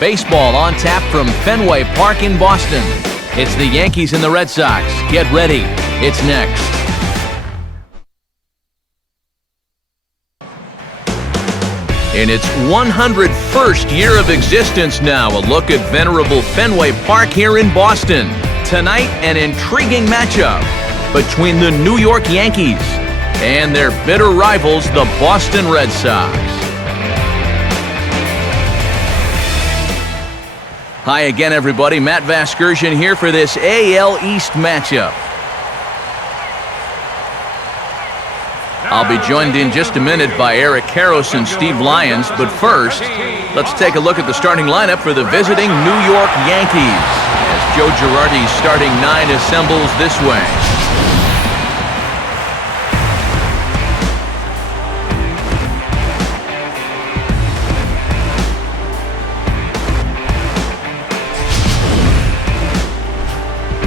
Baseball on tap from Fenway Park in Boston. It's the Yankees and the Red Sox. Get ready. It's next. In its 101st year of existence now, a look at venerable Fenway Park here in Boston. Tonight, an intriguing matchup between the New York Yankees and their bitter rivals, the Boston Red Sox. Hi again, everybody. Matt Vasgersian here for this AL East matchup. I'll be joined in just a minute by Eric Karros and Steve Lyons, but first, let's take a look at the starting lineup for the visiting New York Yankees as Joe Girardi's starting nine assembles this way.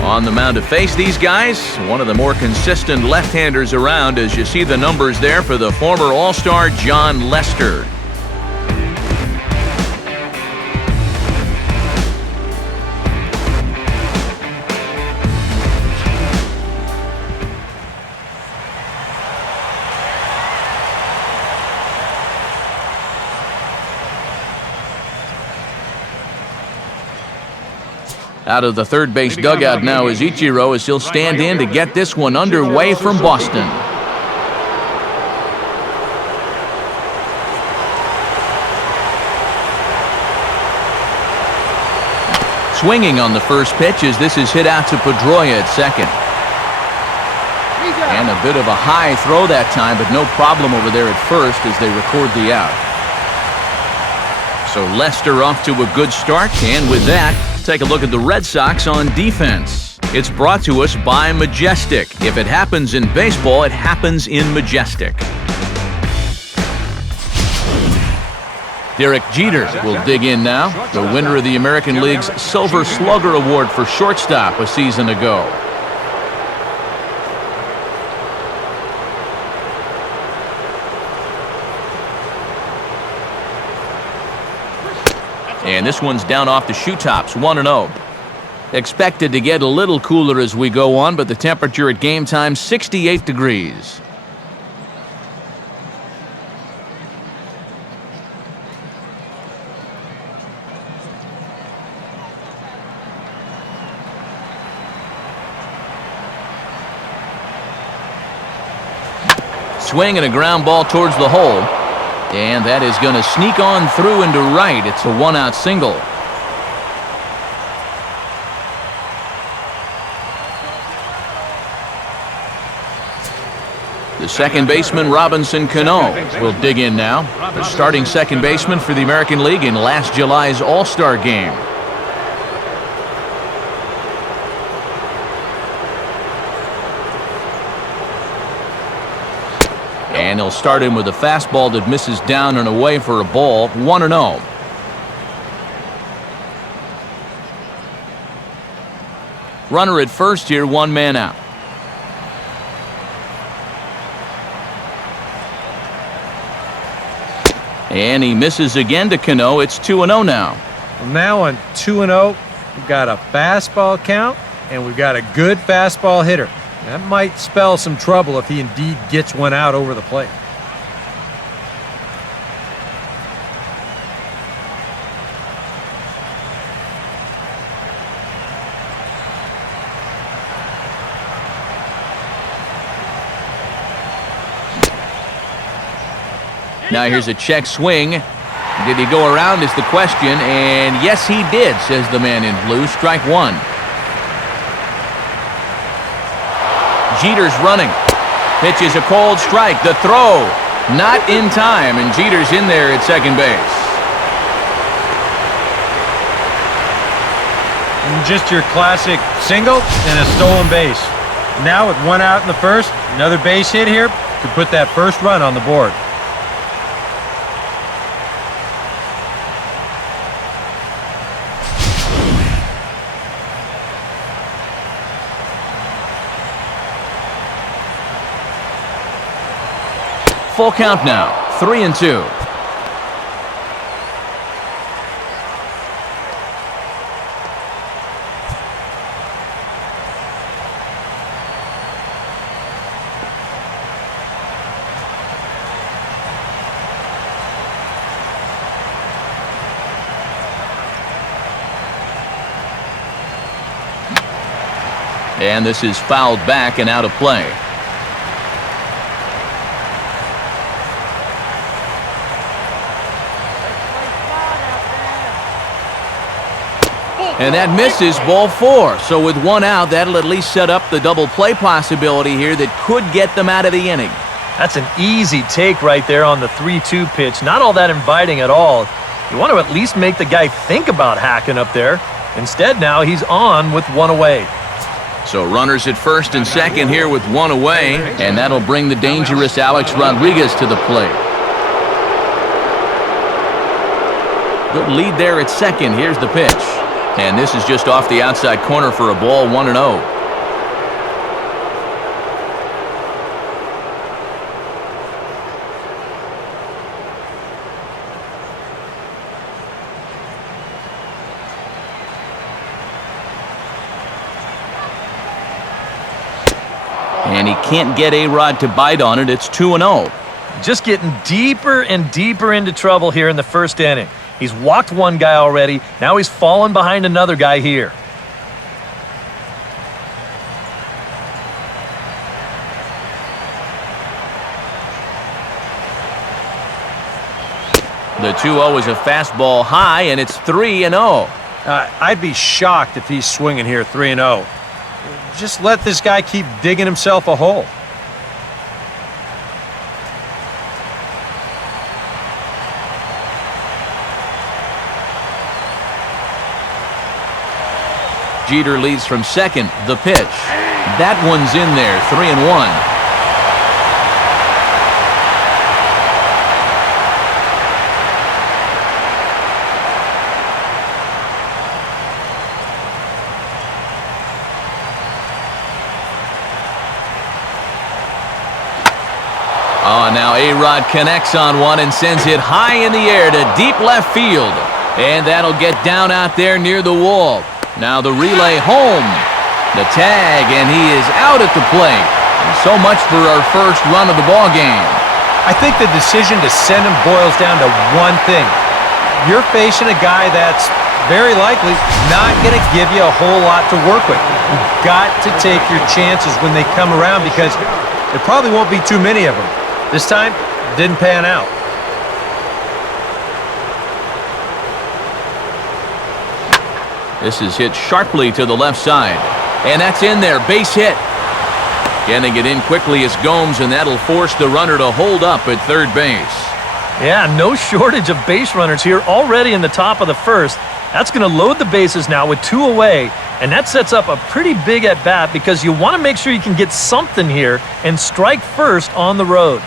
On the mound to face these guys, one of the more consistent left-handers around, as you see the numbers there for the former All-Star Jon Lester. Out of the third base dugout now is Ichiro, as he'll stand in to get this one underway from Boston. Swinging on the first pitch as this is hit out to Pedroia at second. And a bit of a high throw that time, but no problem over there at first as they record the out. So Lester off to a good start, and with that, take a look at the Red Sox on defense. It's brought to us by Majestic. If it happens in baseball, it happens in Majestic. Derek Jeter will dig in now, the winner of the American League's Silver Slugger Award for shortstop a season ago. And this one's down off the shoe tops, 1-0. Expected to get a little cooler as we go on, but the temperature at game time, 68 degrees. Swing and a ground ball towards the hole. And that is going to sneak on through into right. It's a one-out single. The second baseman, Robinson Cano, will dig in now. The starting second baseman for the American League in last July's All-Star game. And he'll start him with a fastball that misses down and away for a ball, 1-0. Runner at first here, one man out. And he misses again to Cano. It's 2-0 now. Well, now on 2-0, we've got a fastball count, and we've got a good fastball hitter. That might spell some trouble if he indeed gets one out over the plate. Now here's a check swing. Did he go around is the question, and yes he did, says the man in blue. Strike one. Jeter's running. Pitch is a cold strike. The throw, not in time, and Jeter's in there at second base. And just your classic single and a stolen base. Now with one out in the first, another base hit here to put that first run on the board. Full count now, 3-2. And this is fouled back and out of play. And that misses, ball 4. So with one out, that'll at least set up the double play possibility here that could get them out of the inning. That's an easy take right there on the 3-2 pitch. Not all that inviting at all. You want to at least make the guy think about hacking up there. Instead, now he's on with one away. So runners at first and second here with one away, and that'll bring the dangerous Alex Rodriguez to the plate. Good lead there at second. Here's the pitch. And this is just off the outside corner for a ball, 1-0. And he can't get A-Rod to bite on it. It's 2-0. Just getting deeper and deeper into trouble here in the first inning. He's walked one guy already. Now he's fallen behind another guy here. The 2-0 is a fastball high, and it's 3-0. I'd be shocked if he's swinging here 3-0. Just let this guy keep digging himself a hole. Jeter leads from second. The pitch. That one's in there. 3-1. Oh, now A-Rod connects on one and sends it high in the air to deep left field. And that'll get down out there near the wall. Now the relay home. The tag, and he is out at the plate. So much for our first run of the ball game. I think the decision to send him boils down to one thing. You're facing a guy that's very likely not going to give you a whole lot to work with. You've got to take your chances when they come around because there probably won't be too many of them. This time, it didn't pan out. This is hit sharply to the left side. And that's in there. Base hit. Getting it in quickly is Gomes, and that'll force the runner to hold up at third base. Yeah, no shortage of base runners here already in the top of the first. That's going to load the bases now with 2 away, and that sets up a pretty big at-bat because you want to make sure you can get something here and strike first on the road.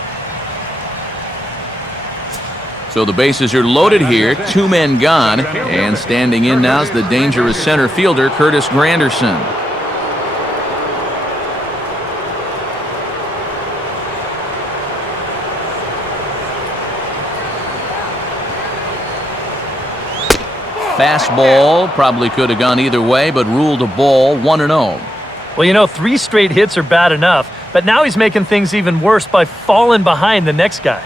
So the bases are loaded here, 2 men gone, and standing in now is the dangerous center fielder, Curtis Granderson. Fastball, probably could have gone either way, but ruled a ball, 1-0. Well, you know, 3 straight hits are bad enough, but now he's making things even worse by falling behind the next guy.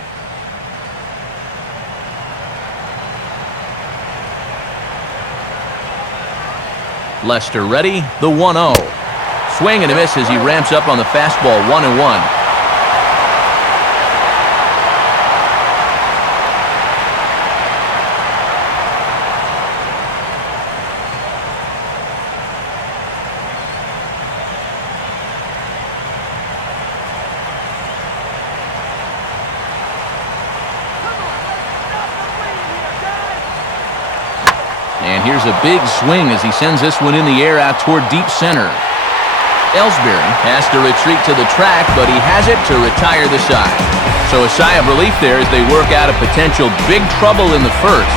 Lester ready, the 1-0. Swing and a miss as he ramps up on the fastball, 1-1. And here's a big swing as he sends this one in the air out toward deep center. Ellsbury has to retreat to the track, but he has it to retire the side. So a sigh of relief there as they work out a potential big trouble in the first.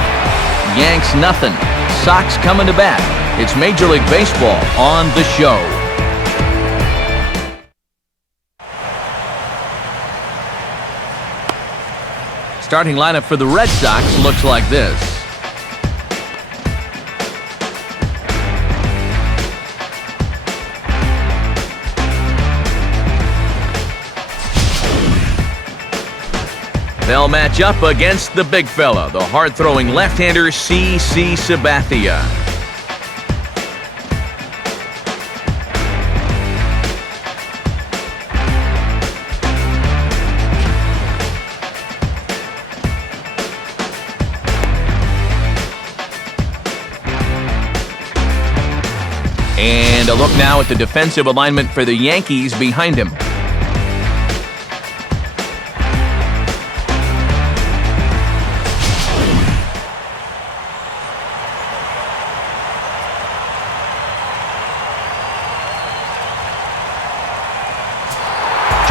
Yanks nothing. Sox coming to bat. It's Major League Baseball on the show. Starting lineup for the Red Sox looks like this. They'll match up against the big fella, the hard-throwing left-hander C.C. Sabathia. And a look now at the defensive alignment for the Yankees behind him.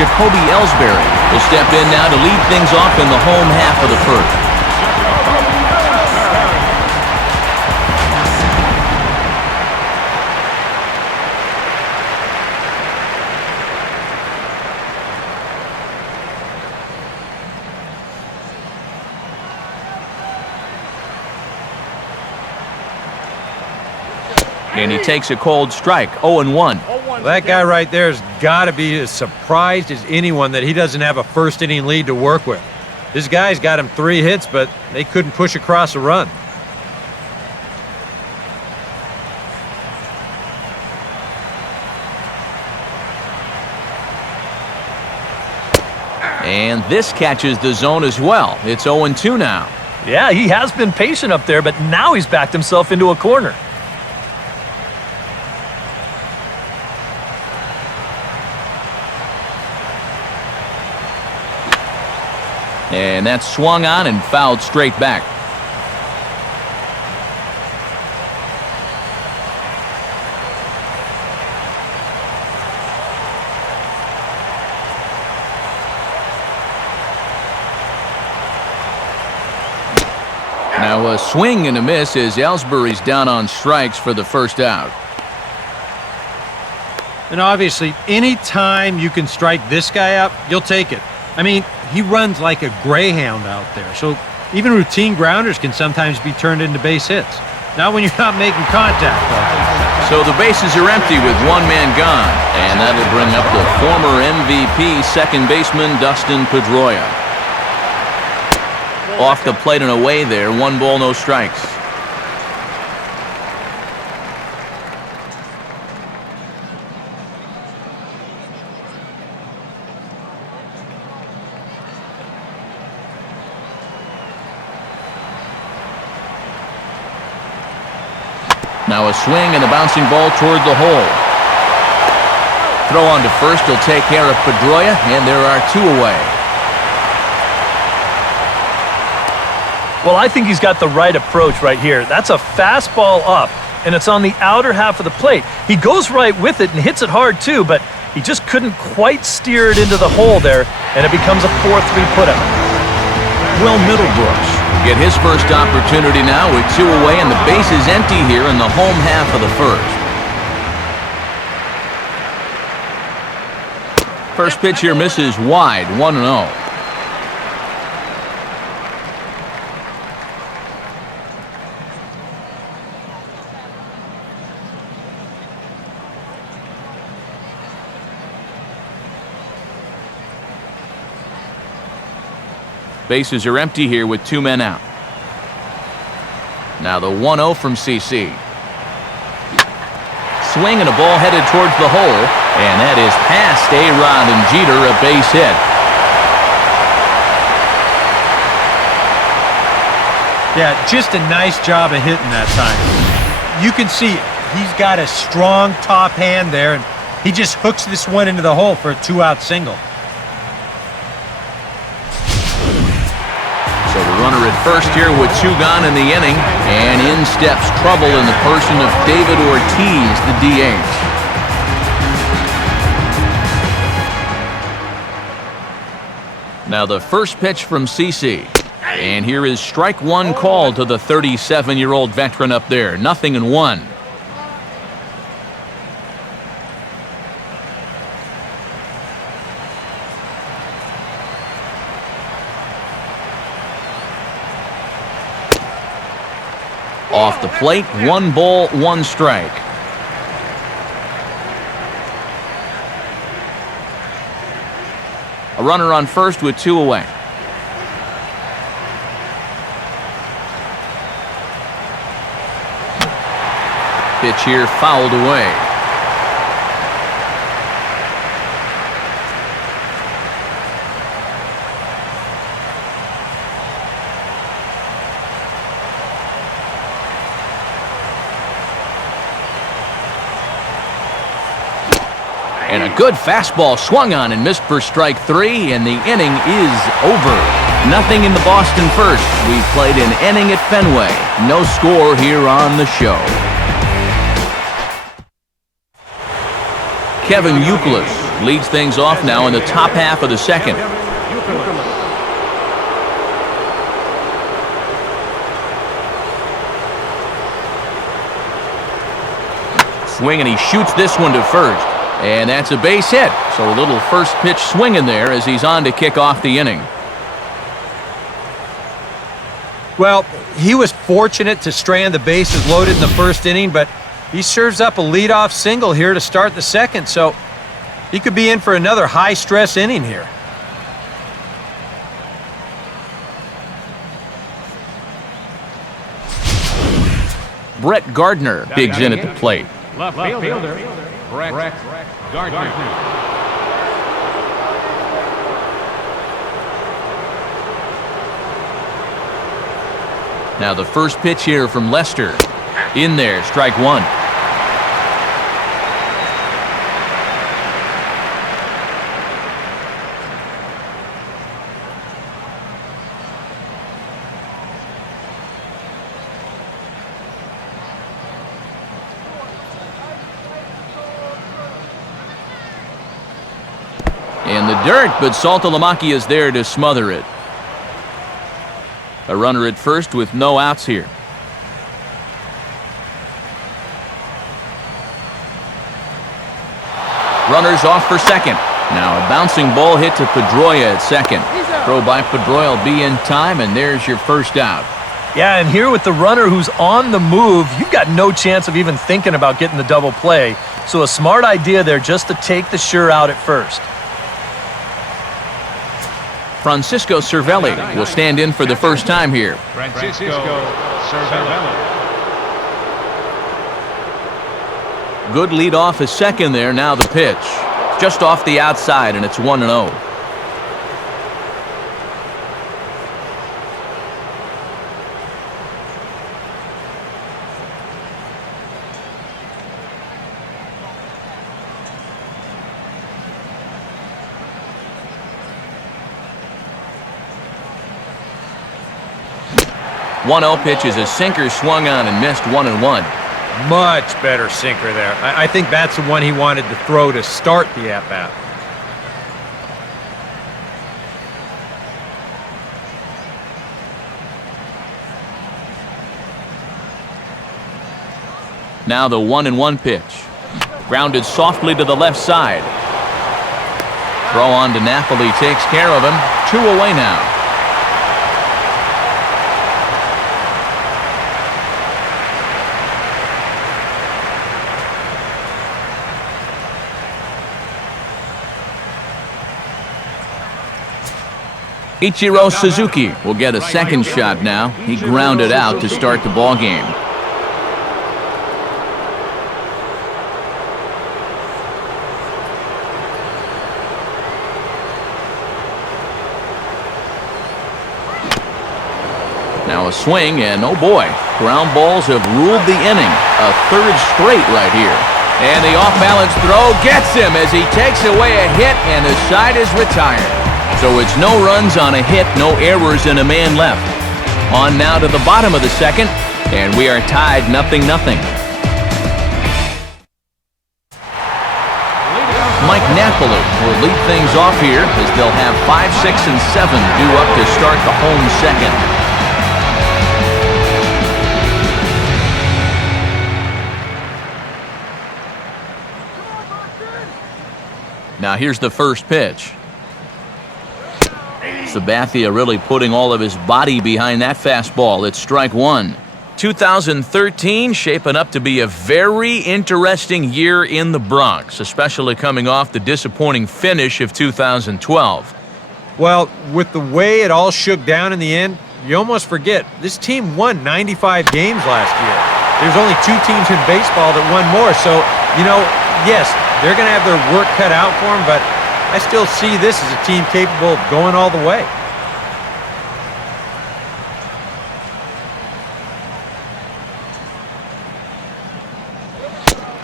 Jacoby Ellsbury will step in now to lead things off in the home half of the first. And he takes a cold strike, 0-1. That guy right there has got to be as surprised as anyone that he doesn't have a first-inning lead to work with. This guy's got him 3 hits, but they couldn't push across a run. And this catches the zone as well. It's 0-2 now. Yeah, he has been patient up there, but now he's backed himself into a corner. And that's swung on and fouled straight back. Now a swing and a miss as Ellsbury's down on strikes for the first out. And obviously, any time you can strike this guy out, you'll take it. I mean, he runs like a greyhound out there, so even routine grounders can sometimes be turned into base hits. Not when you're not making contact, though. So the bases are empty with one man gone, and that'll bring up the former MVP second baseman Dustin Pedroia. Off the plate and away there, 1 ball, no strikes. Now a swing and a bouncing ball toward the hole. Throw on to first will take care of Pedroia, and there are 2 away. Well, I think he's got the right approach right here. That's a fastball up, and it's on the outer half of the plate. He goes right with it and hits it hard too, but he just couldn't quite steer it into the hole there, and it becomes a 4-3 putout. Will Middlebrooks get his first opportunity now with 2 away, and the base is empty here in the home half of the first. First pitch here misses wide, 1-0. Bases are empty here with 2 men out. Now the 1-0 from CC. Swing and a ball headed towards the hole, and that is past A-Rod and Jeter, a base hit. Yeah, just a nice job of hitting that time. You can see he's got a strong top hand there, and he just hooks this one into the hole for a 2-out single. So the runner at first here with 2 gone in the inning, and in steps trouble in the person of David Ortiz, the DH. Now the first pitch from CC. And here is strike 1 called to the 37-year-old veteran up there. 0-1. Off the plate, 1 ball, 1 strike. A runner on first with 2 away. Pitch here fouled away. And a good fastball swung on and missed for strike 3, and the inning is over. Nothing in the Boston first. We played an inning at Fenway. No score here on the show. Kevin Youkilis leads things off now in the top half of the second. Swing, and he shoots this one to first. And that's a base hit. So a little first pitch swing in there as he's on to kick off the inning. Well, he was fortunate to strand the bases loaded in the first inning, but he serves up a leadoff single here to start the second, so he could be in for another high-stress inning here. Brett Gardner digs in at the plate. Left fielder, Brett Gardner. Now the first pitch here from Lester. In there, strike 1. In the dirt, but Saltalamacchia is there to smother it. A runner at first with no outs here. Runners off for second. Now a bouncing ball hit to Pedroia at second. Throw by Pedroia will be in time, and there's your first out. Yeah, and here with the runner who's on the move, you've got no chance of even thinking about getting the double play. So a smart idea there just to take the sure out at first. Francisco Cervelli will stand in for the first time here. Francisco Cervelli. Good lead off a second there. Now the pitch. Just off the outside, and it's 1-0. One-0 pitch is a sinker swung on and missed 1-1. Much better sinker there. I think that's the one he wanted to throw to start the at-bat. Now the 1-1 pitch. Grounded softly to the left side. Throw on to Napoli takes care of him. 2 away now. Ichiro Suzuki will get a second shot now. He grounded out to start the ball game. Now a swing, and oh boy, ground balls have ruled the inning. A third straight right here. And the off-balance throw gets him as he takes away a hit, and the side is retired. So it's no runs on a hit, no errors, and a man left. On now to the bottom of the second, and we are tied 0-0. Mike Napoli will lead things off here as they'll have 5, 6, and 7 due up to start the home second. Now here's the first pitch. Sabathia really putting all of his body behind that fastball. It's strike 1. 2013 shaping up to be a very interesting year in the Bronx, especially coming off the disappointing finish of 2012. Well, with the way it all shook down in the end, you almost forget this team won 95 games last year. There's only 2 teams in baseball that won more, so, you know, yes, they're going to have their work cut out for them, but I still see this as a team capable of going all the way.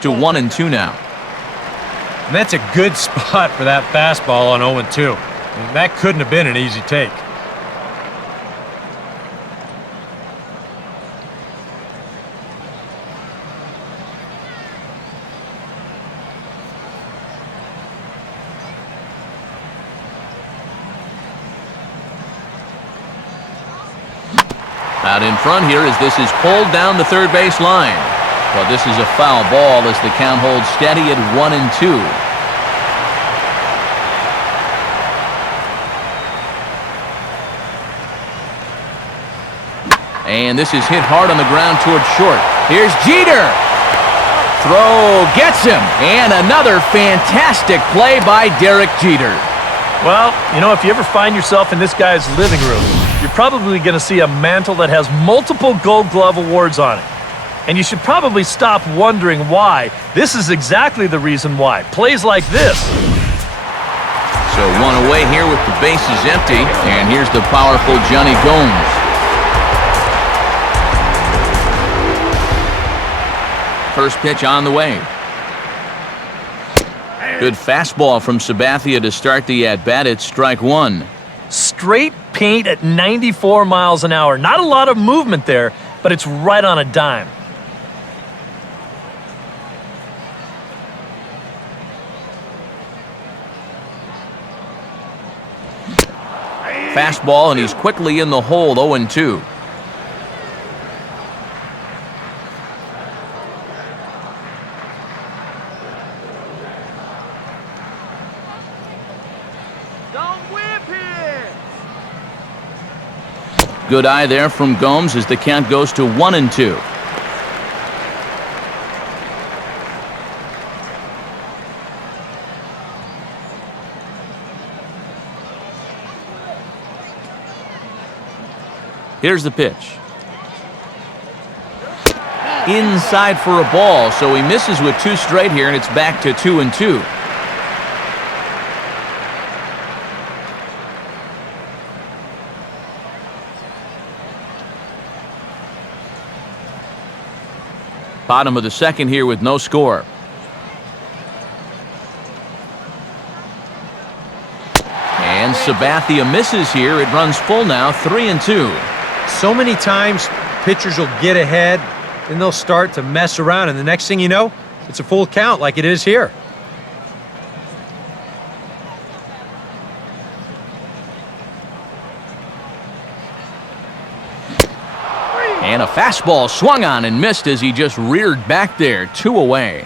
To 1-2 now. And that's a good spot for that fastball on 0-2. And that couldn't have been an easy take. Out in front here as this is pulled down the third base line. Well, this is a foul ball as the count holds steady at 1-2. And this is hit hard on the ground towards short. Here's Jeter. Throw gets him. And another fantastic play by Derek Jeter. Well, you know, if you ever find yourself in this guy's living room, you're probably going to see a mantle that has multiple Gold Glove awards on it. And you should probably stop wondering why. This is exactly the reason why. Plays like this. So one away here with the bases empty. And here's the powerful Johnny Gomes. First pitch on the way. Good fastball from Sabathia to start the at-bat. It's strike one. Straight paint at 94 miles an hour. Not a lot of movement there, but it's right on a dime. Fastball, and he's quickly in the hole, 0-2. Good eye there from Gomes as the count goes to 1-2. Here's the pitch. Inside for a ball, so he misses with two straight here, and it's back to 2-2. Bottom of the second here with no score. And Sabathia misses here. It runs full now, 3-2. So many times pitchers will get ahead, then they'll start to mess around, and the next thing you know, it's a full count like it is here. And a fastball swung on and missed as he just reared back there, 2 away.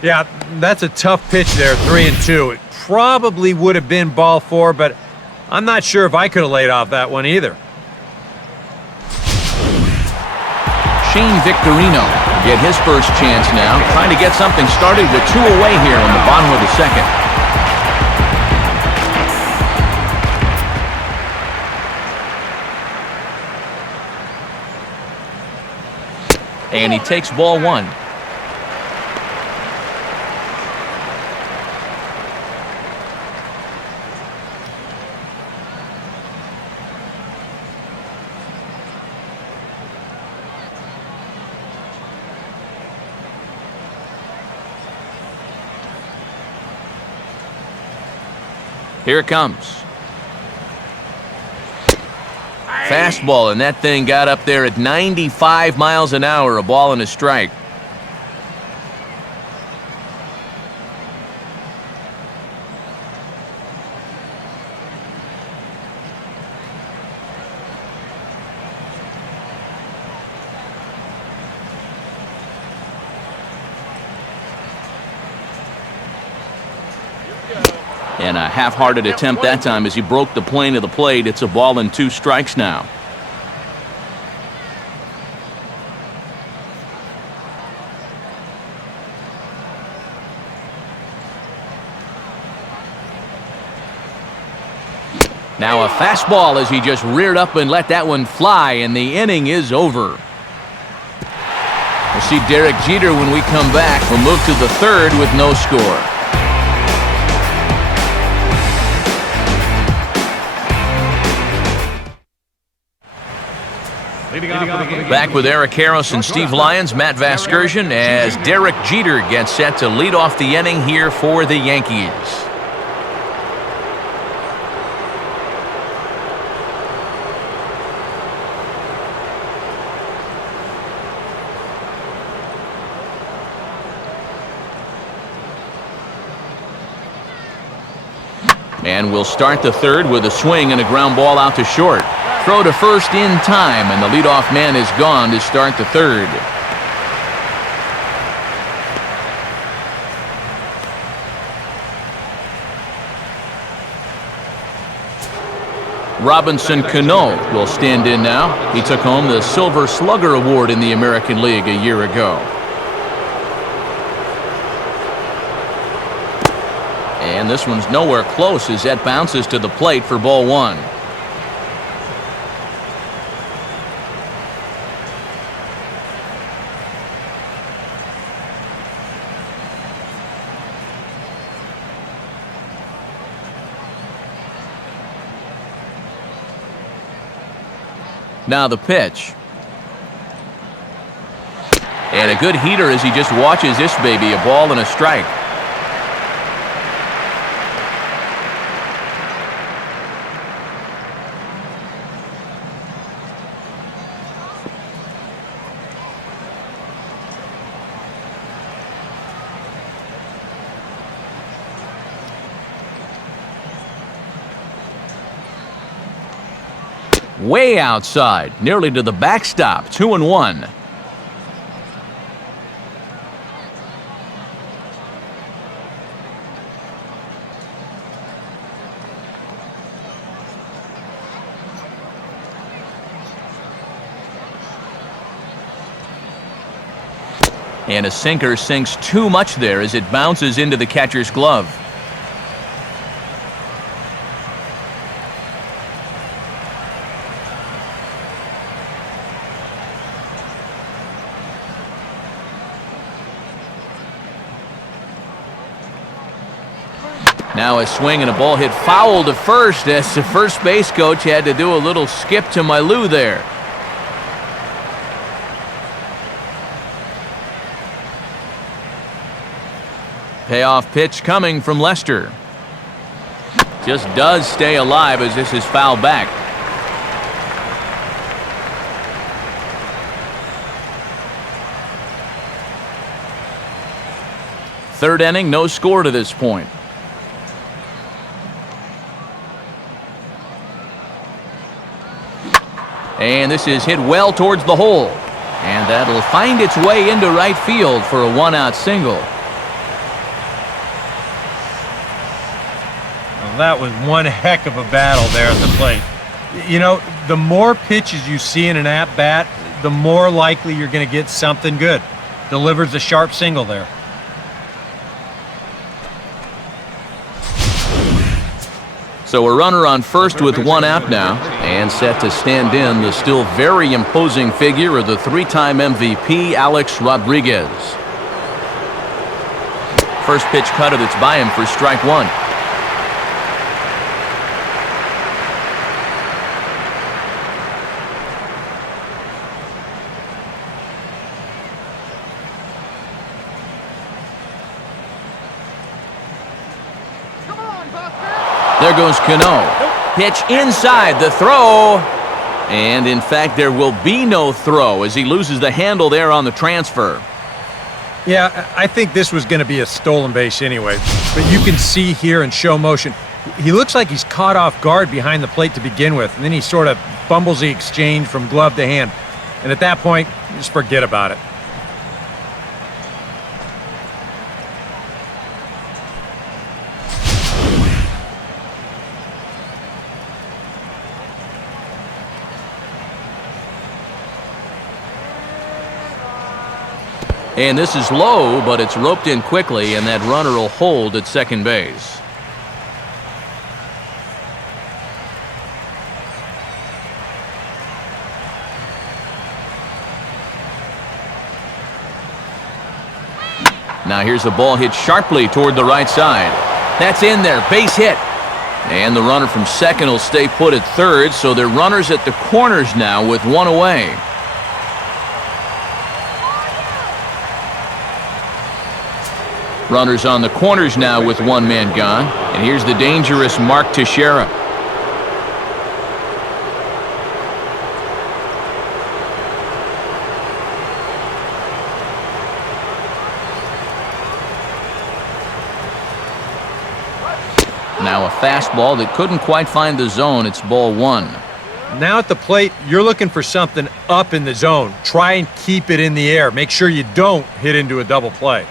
Yeah, that's a tough pitch there, 3-2. It probably would have been ball 4, but I'm not sure if I could have laid off that one either. Shane Victorino get his first chance now, trying to get something started with 2 away here on the bottom of the second. And he takes ball 1. Here it comes. Fastball, and that thing got up there at 95 miles an hour, a ball and a strike. And a half-hearted attempt that time as he broke the plane of the plate. It's a ball and 2 strikes now. Now a fastball as he just reared up and let that one fly, and the inning is over. We'll see Derek Jeter when we come back. We'll move to the third with no score. Back with Eric Harris and Steve Lyons, Matt Vasgersian, as Derek Jeter gets set to lead off the inning here for the Yankees. And we'll start the third with a swing and a ground ball out to short. Throw to first in time, and the leadoff man is gone to start the third. Robinson Cano will stand in now. He took home the Silver Slugger Award in the American League a year ago. And this one's nowhere close as that bounces to the plate for ball one. Now the pitch. And a good heater as he just watches this baby, a ball and a strike. Way outside, nearly to the backstop, 2-1. And a sinker sinks too much there as it bounces into the catcher's glove. Now a swing and a ball hit foul to first as the first base coach had to do a little skip to my loo there. Payoff pitch coming from Lester. Just does stay alive as this is fouled back. Third inning, no score to this point. And this is hit well towards the hole. And that'll find its way into right field for a one-out single. Well, that was one heck of a battle there at the plate. You know, the more pitches you see in an at-bat, the more likely you're going to get something good. Delivers a sharp single there. So a runner on first with one out now, and set to stand in the still very imposing figure of the three-time MVP, Alex Rodriguez. First pitch cutter that's by him for strike one. There goes Cano. Pitch inside, the throw. And in fact, there will be no throw as he loses the handle there on the transfer. Yeah, I think this was going to be a stolen base anyway. But you can see here in show motion, he looks like he's caught off guard behind the plate to begin with. And then he sort of fumbles the exchange from glove to hand. And at that point, just forget about it. And this is low, but it's roped in quickly, and that runner will hold at second base. Now here's the ball hit sharply toward the right side. That's in there, base hit. And the runner from second will stay put at third, so they're runners at the corners now with one away. Runners on the corners now with one man gone. And here's the dangerous Mark Teixeira. Now a fastball that couldn't quite find the zone. It's ball one. Now at the plate, you're looking for something up in the zone. Try and keep it in the air. Make sure you don't hit into a double play.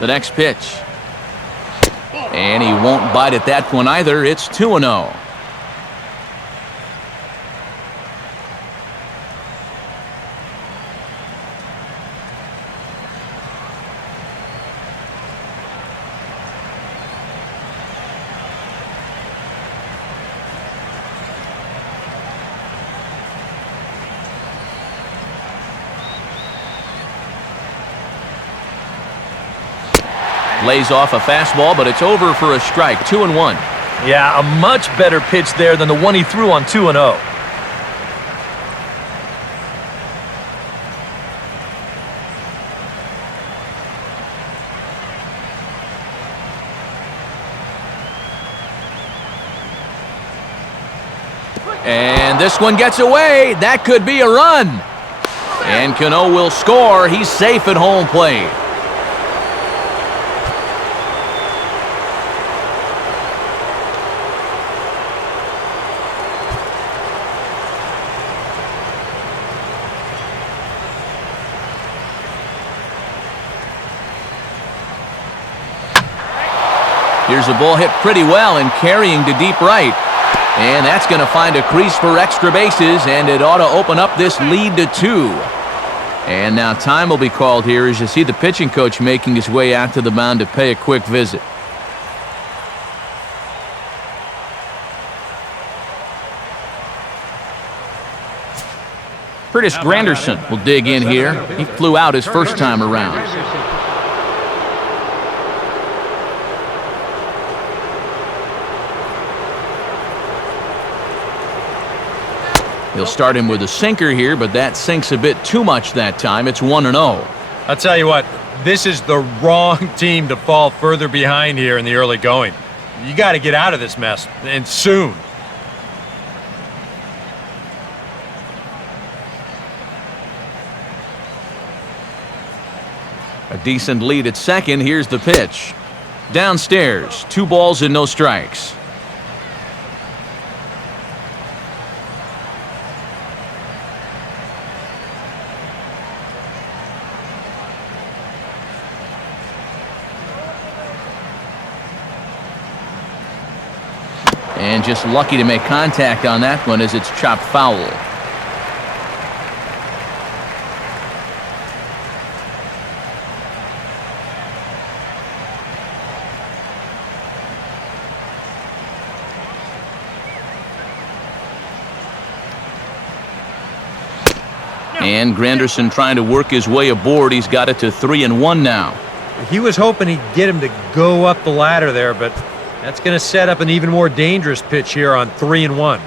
The next pitch. And he won't bite at that one either. It's 2-0. Lays off a fastball, but it's over for a strike. 2-1. Yeah, a much better pitch there than the one he threw on 2-0. And this one gets away. That could be a run. And Cano will score. He's safe at home plate. Here's a ball hit pretty well and carrying to deep right. And that's going to find a crease for extra bases, and it ought to open up this lead to 2. And now time will be called here as you see the pitching coach making his way out to the mound to pay a quick visit. Curtis Granderson will dig in here. He flew out his first time around. He'll start him with a sinker here, but that sinks a bit too much that time. It's 1-0. I'll tell you what, this is the wrong team to fall further behind here in the early going. You got to get out of this mess, and soon. A decent lead at second. Here's the pitch. Downstairs, 2 balls and no strikes. And just lucky to make contact on that one as it's chopped foul. And Granderson trying to work his way aboard. He's got it to 3-1 now. He was hoping he'd get him to go up the ladder there, but that's going to set up an even more dangerous pitch here on 3-1.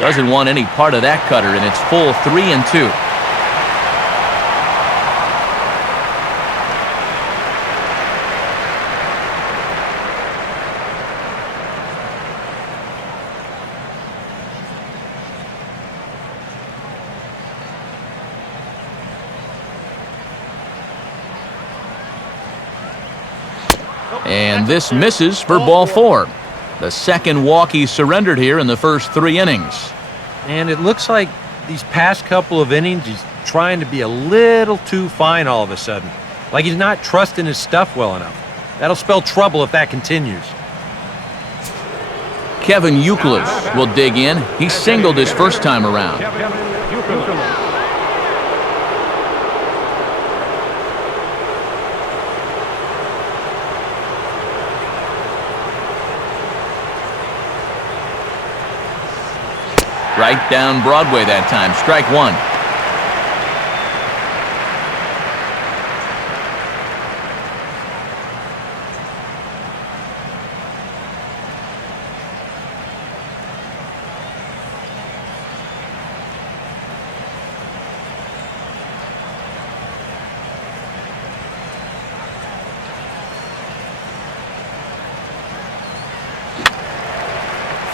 Doesn't want any part of that cutter, and it's full 3-2. And this misses for ball 4. The second walk he surrendered here in the first 3 innings. And it looks like these past couple of innings, he's trying to be a little too fine all of a sudden. Like he's not trusting his stuff well enough. That'll spell trouble if that continues. Kevin Youkilis will dig in. He singled his first time around. Right down Broadway that time. Strike one.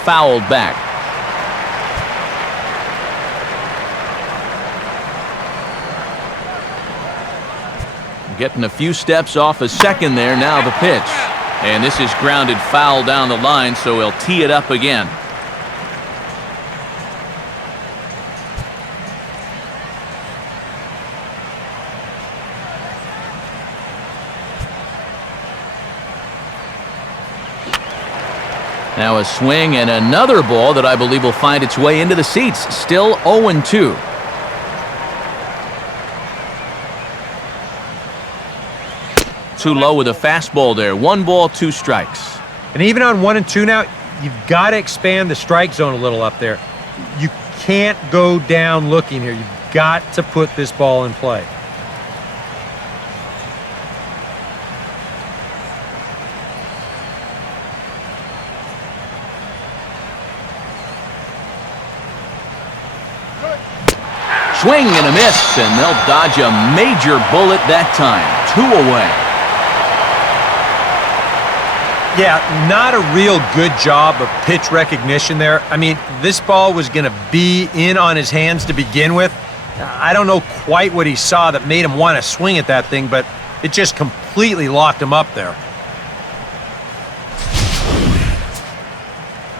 Fouled back. Getting a few steps off a second there. Now the pitch. And this is grounded foul down the line, so he'll tee it up again. Now a swing and another ball that I believe will find its way into the seats. Still 0-2. Too low with a fastball there. 1 ball, 2 strikes. And even on 1-2 now, you've got to expand the strike zone a little up there. You can't go down looking here. You've got to put this ball in play. Swing and a miss, and they'll dodge a major bullet that time. 2 away. Yeah, not a real good job of pitch recognition there. I mean, this ball was going to be in on his hands to begin with. I don't know quite what he saw that made him want to swing at that thing, but it just completely locked him up there.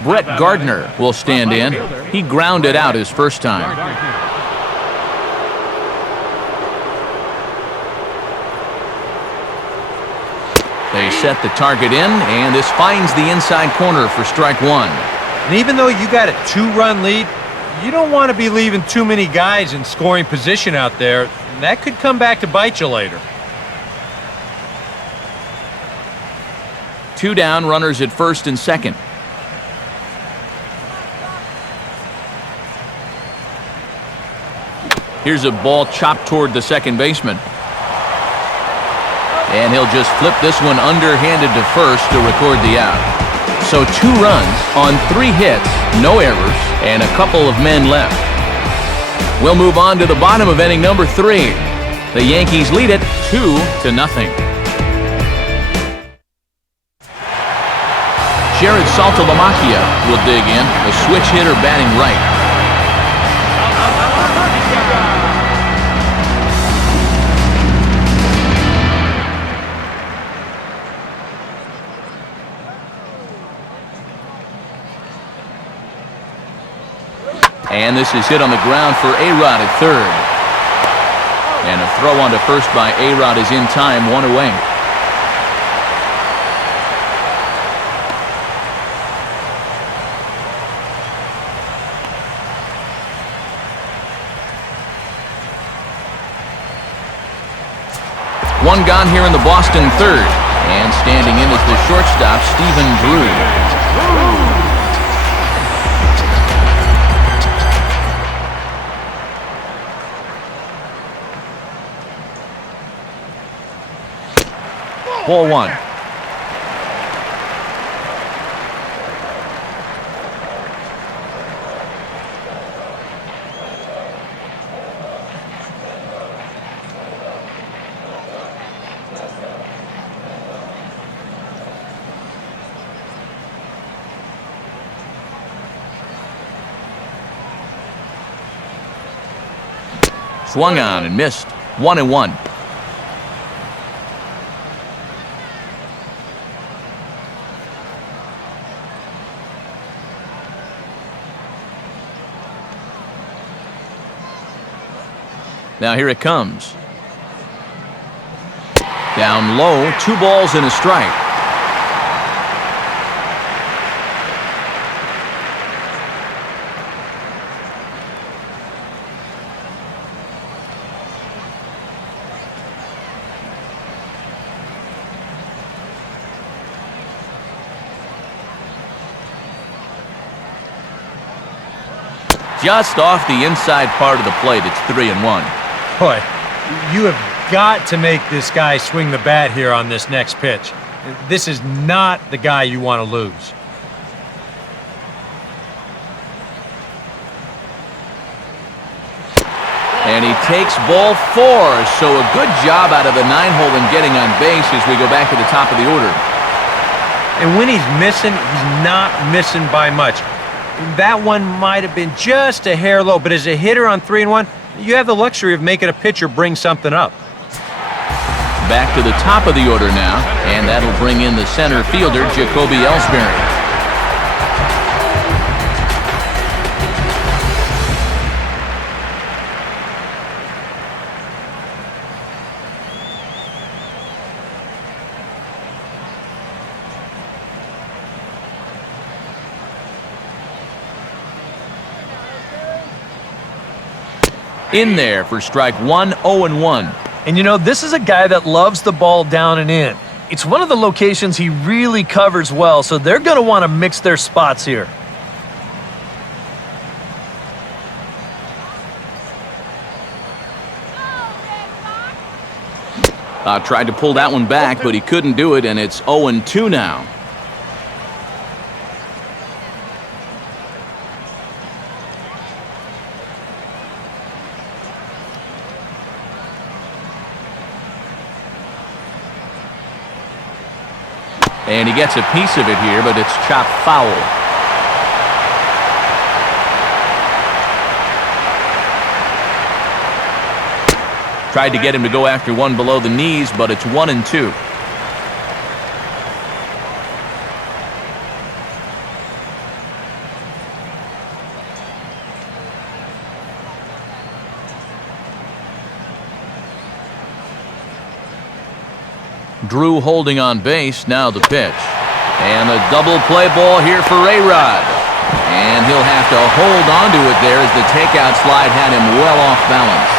Brett Gardner will stand in. He grounded out his first time. They set the target in, and this finds the inside corner for strike one. And even though you got a 2-run lead, you don't want to be leaving too many guys in scoring position out there. That could come back to bite you later. 2 down, runners at first and second. Here's a ball chopped toward the second baseman. And he'll just flip this one underhanded to first to record the out. So 2 runs on 3 hits, no errors, and a couple of men left. We'll move on to the bottom of inning number 3. The Yankees lead it 2-0. Jared Saltalamacchia will dig in, a switch hitter batting right. And this is hit on the ground for A-Rod at third. And a throw onto first by A-Rod is in time, 1 away. One gone here in the Boston third. And standing in is the shortstop, Stephen Drew. Ball 1. Swung on and missed. 1-1. Now here it comes. Down low, 2 balls and a strike. just off the inside part of the plate. It's 3-1. Boy, you have got to make this guy swing the bat here on this next pitch. This is not the guy you want to lose. And he takes ball 4, so a good job out of the 9-hole in getting on base as we go back to the top of the order. And when he's missing, he's not missing by much. That one might have been just a hair low, but as a hitter on 3-1, you have the luxury of making a pitcher bring something up. Back to the top of the order now, and that'll bring in the center fielder, Jacoby Ellsbury. In there for strike 1, 0-1. And you know, this is a guy that loves the ball down and in. It's one of the locations he really covers well, so they're going to want to mix their spots here. Tried to pull that one back, but he couldn't do it, and it's 0-2 now. And he gets a piece of it here, but it's chopped foul. Tried to get him to go after one below the knees, but it's 1-2. Drew holding on base, now the pitch. And a double play ball here for A-Rod. And he'll have to hold on to it there as the takeout slide had him well off balance.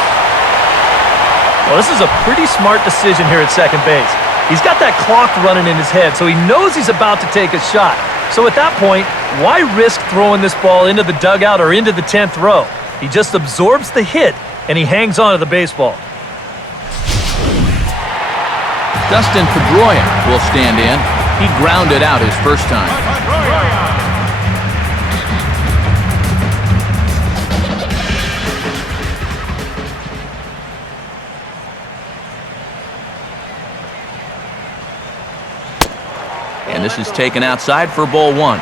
Well, this is a pretty smart decision here at second base. He's got that clock running in his head, so he knows he's about to take a shot. So at that point, why risk throwing this ball into the dugout or into the 10th row? He just absorbs the hit, and he hangs on to the baseball. Dustin Pedroia will stand in. He grounded out his first time. And this is taken outside for ball 1.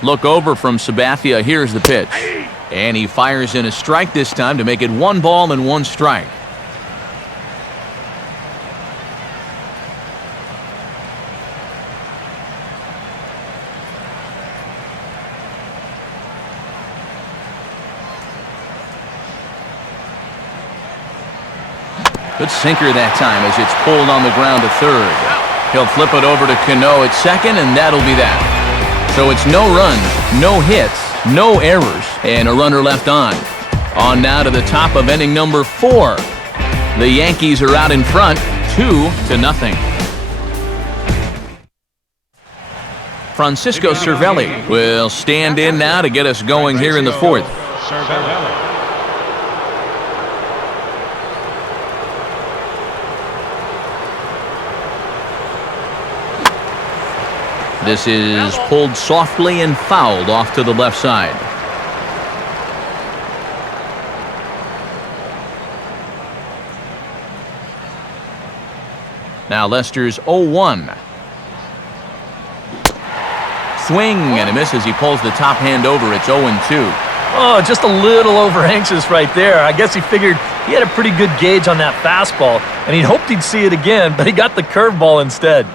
Look over from Sabathia. Here's the pitch. And he fires in a strike this time to make it 1 ball and 1 strike. Good sinker that time as it's pulled on the ground to third. He'll flip it over to Cano at second, and that'll be that. So it's no runs, no hits, no errors, and a runner left on. On now to the top of inning number 4. The Yankees are out in front, 2-0. Francisco Cervelli will stand in now to get us going here in the 4th. This is pulled softly and fouled off to the left side. Now Lester's 0-1. Swing and a miss as he pulls the top hand over. It's 0-2. Oh, just a little over anxious right there. I guess he figured he had a pretty good gauge on that fastball, and he hoped he'd see it again, but he got the curveball instead.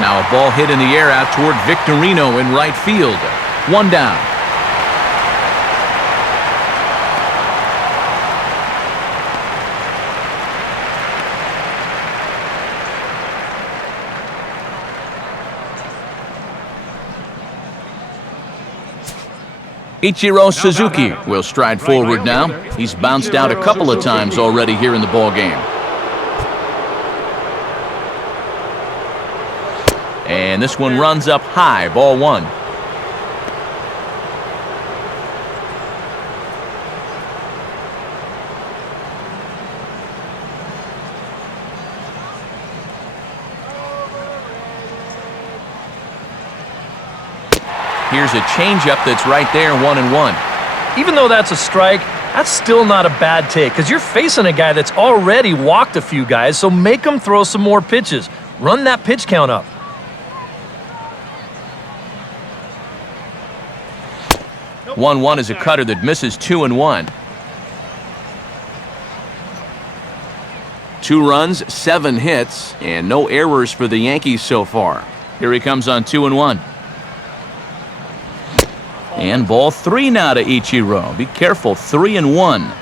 Now a ball hit in the air out toward Victorino in right field. 1 down. Ichiro Suzuki will stride forward now. He's bounced out a couple of times already here in the ball game. And this one runs up high, ball one. Here's a changeup that's right there, 1-1. Even though that's a strike, that's still not a bad take because you're facing a guy that's already walked a few guys, so make him throw some more pitches. Run that pitch count up. One one is a cutter that misses 2-1. 2 runs, 7 hits, and no errors for the Yankees so far. Here he comes on 2-1. And ball 3 now to Ichiro. Be careful, 3-1.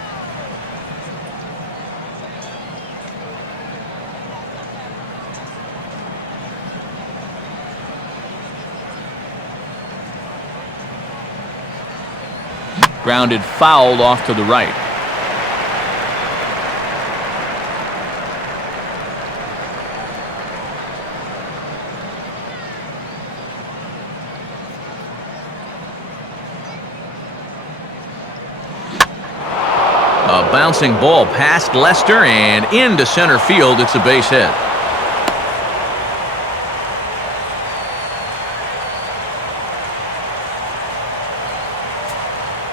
Grounded foul off to the right. A bouncing ball past Lester and into center field. It's a base hit.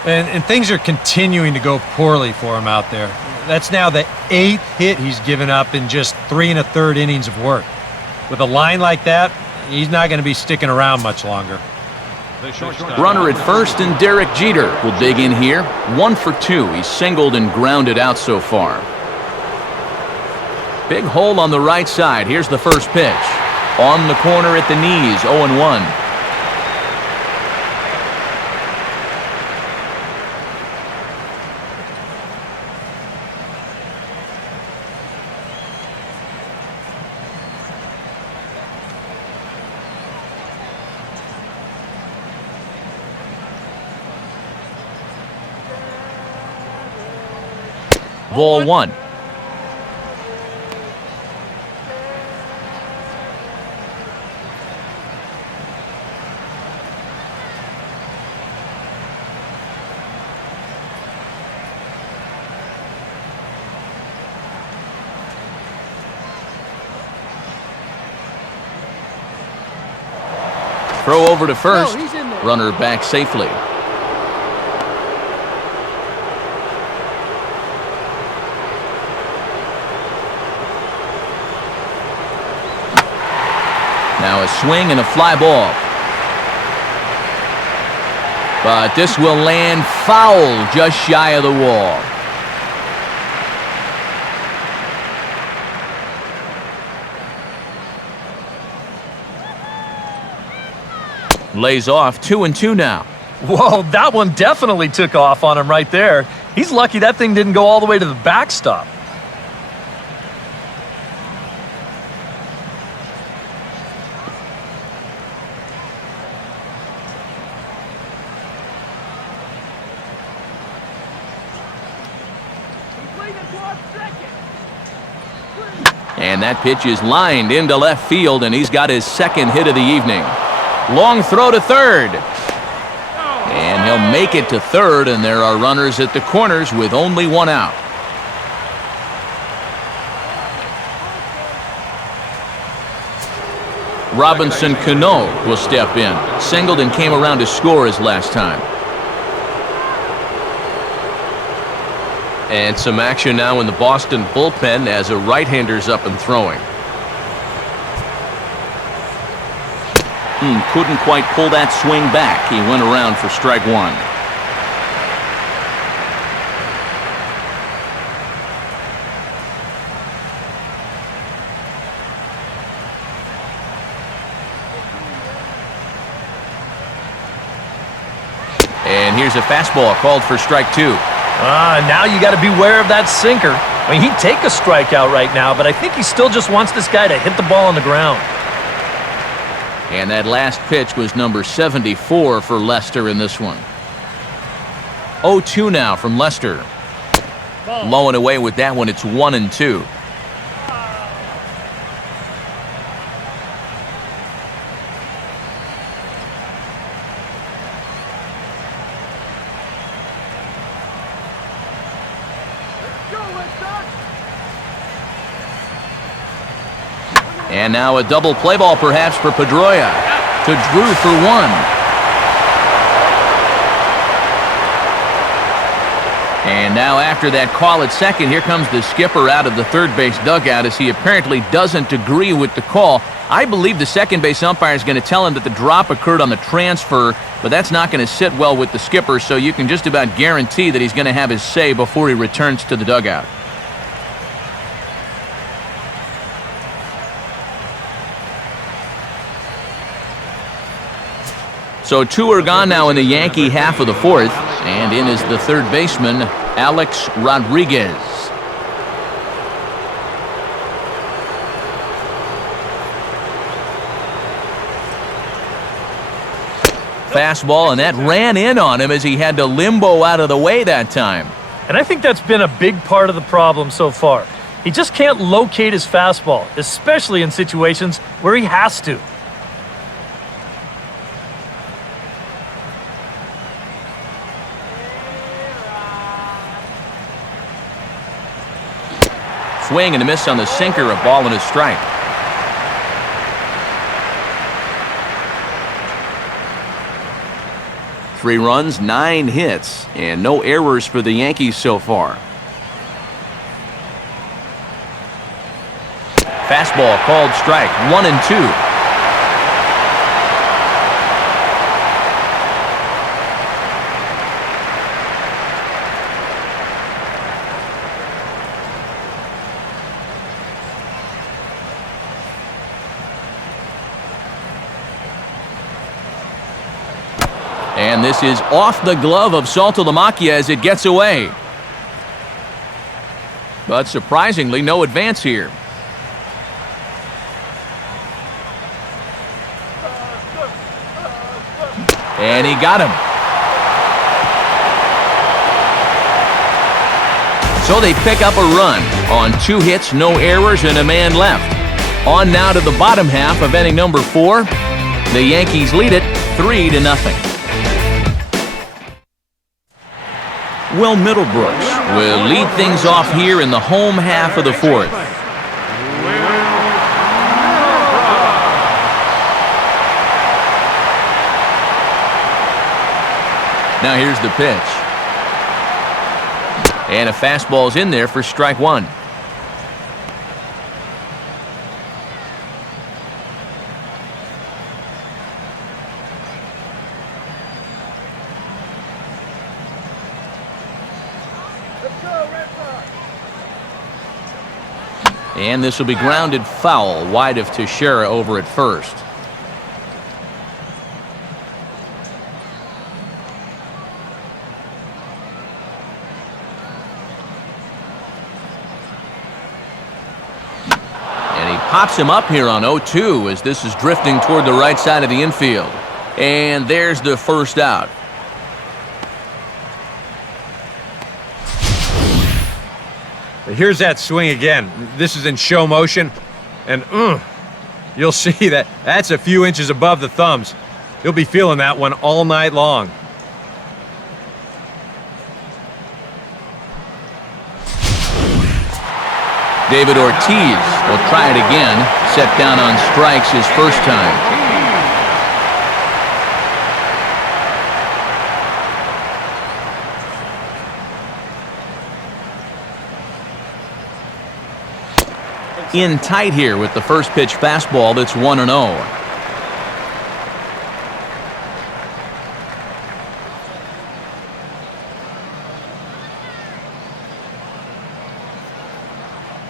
And things are continuing to go poorly for him out there. That's now the 8th hit he's given up in just 3 1/3 innings of work. With a line like that, he's not going to be sticking around much longer. Runner at first, and Derek Jeter will dig in here. 1 for 2. He's singled and grounded out so far. Big hole on the right side. Here's the first pitch. On the corner at the knees, 0-1. Ball 1. Throw over to first. Runner back safely. Now a swing and a fly ball. But this will land foul just shy of the wall. Lays off, 2-2 now. Whoa, that one definitely took off on him right there. He's lucky that thing didn't go all the way to the backstop. And that pitch is lined into left field, and he's got his second hit of the evening. Long throw to third. And he'll make it to third, and there are runners at the corners with only 1 out. Robinson Cano will step in. Singled and came around to score his last time. And some action now in the Boston bullpen as a right-hander's up and throwing. Couldn't quite pull that swing back. He went around for strike 1. And here's a fastball called for strike 2. Now you got to beware of that sinker. I mean, he'd take a strikeout right now, but I think he still just wants this guy to hit the ball on the ground. And that last pitch was number 74 for Lester in this one. 0-2 now from Lester. Low and away with that one. It's 1-2. And now a double play ball perhaps for Pedroia to Drew for 1. And now after that call at second, here comes the skipper out of the third base dugout as he apparently doesn't agree with the call. I believe the second base umpire is going to tell him that the drop occurred on the transfer, but that's not going to sit well with the skipper, so you can just about guarantee that he's going to have his say before he returns to the dugout. So 2 are gone now in the Yankee half of the fourth, and in is the third baseman, Alex Rodriguez. Fastball, and that ran in on him as he had to limbo out of the way that time. And I think that's been a big part of the problem so far. He just can't locate his fastball, especially in situations where he has to. Swing and a miss on the sinker, a ball and a strike. Three runs, 9 hits, and no errors for the Yankees so far. Fastball called strike, 1-2. And this is off the glove of Saltalamacchia as it gets away. But surprisingly, no advance here. And he got him. So they pick up a run on 2 hits, no errors, and a man left. On now to the bottom half of inning number 4. The Yankees lead it 3-0. Will Middlebrooks will lead things off here in the home half of the fourth. Now here's the pitch. And a fastball's in there for strike 1. And this will be grounded foul wide of Teixeira over at first. And he pops him up here on 0-2 as this is drifting toward the right side of the infield. And there's the first out. Here's that swing again. This is in show motion, and you'll see that that's a few inches above the thumbs. You'll be feeling that one all night long. David Ortiz will try it again, set down on strikes his first time. In tight here with the first pitch fastball that's 1-0.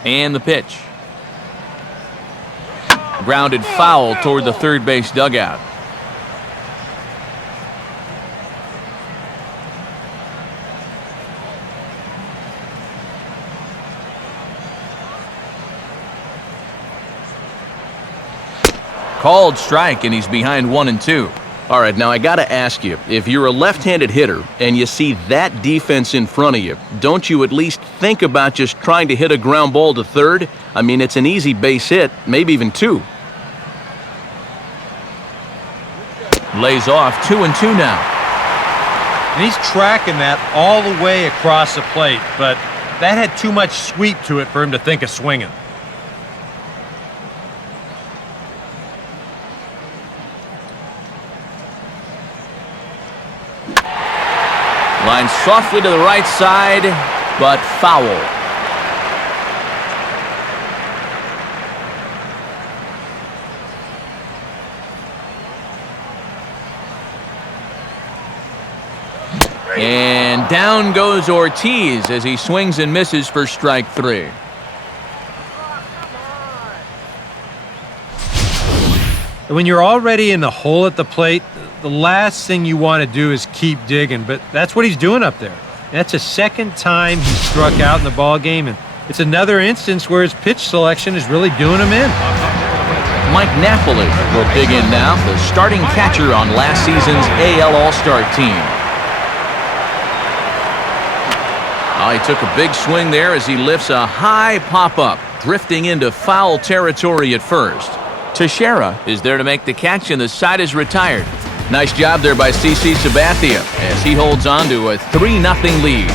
And the pitch. Grounded foul toward the third base dugout. Called strike, and he's behind 1-2. All right, now I got to ask you, if you're a left-handed hitter and you see that defense in front of you, don't you at least think about just trying to hit a ground ball to third? I mean, it's an easy base hit, maybe even two. Lays off 2-2 now. And he's tracking that all the way across the plate, but that had too much sweep to it for him to think of swinging. Line softly to the right side, but foul. And down goes Ortiz as he swings and misses for strike 3. When you're already in the hole at the plate, the last thing you want to do is keep digging, but that's what he's doing up there. That's the second time he struck out in the ball game, and it's another instance where his pitch selection is really doing him in. Mike Napoli will dig in now, the starting catcher on last season's AL All-Star team. Oh, he took a big swing there as he lifts a high pop-up, drifting into foul territory at first. Teixeira is there to make the catch, and the side is retired. Nice job there by CC Sabathia as he holds on to a 3-0 lead.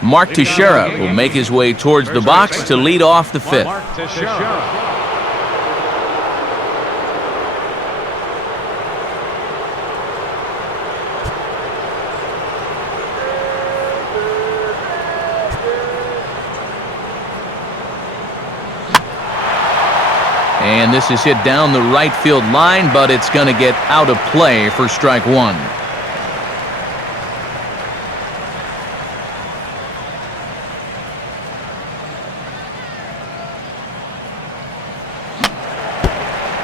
Mark Teixeira will make his way towards the box to lead off the 5th. And this is hit down the right field line, but it's going to get out of play for strike 1.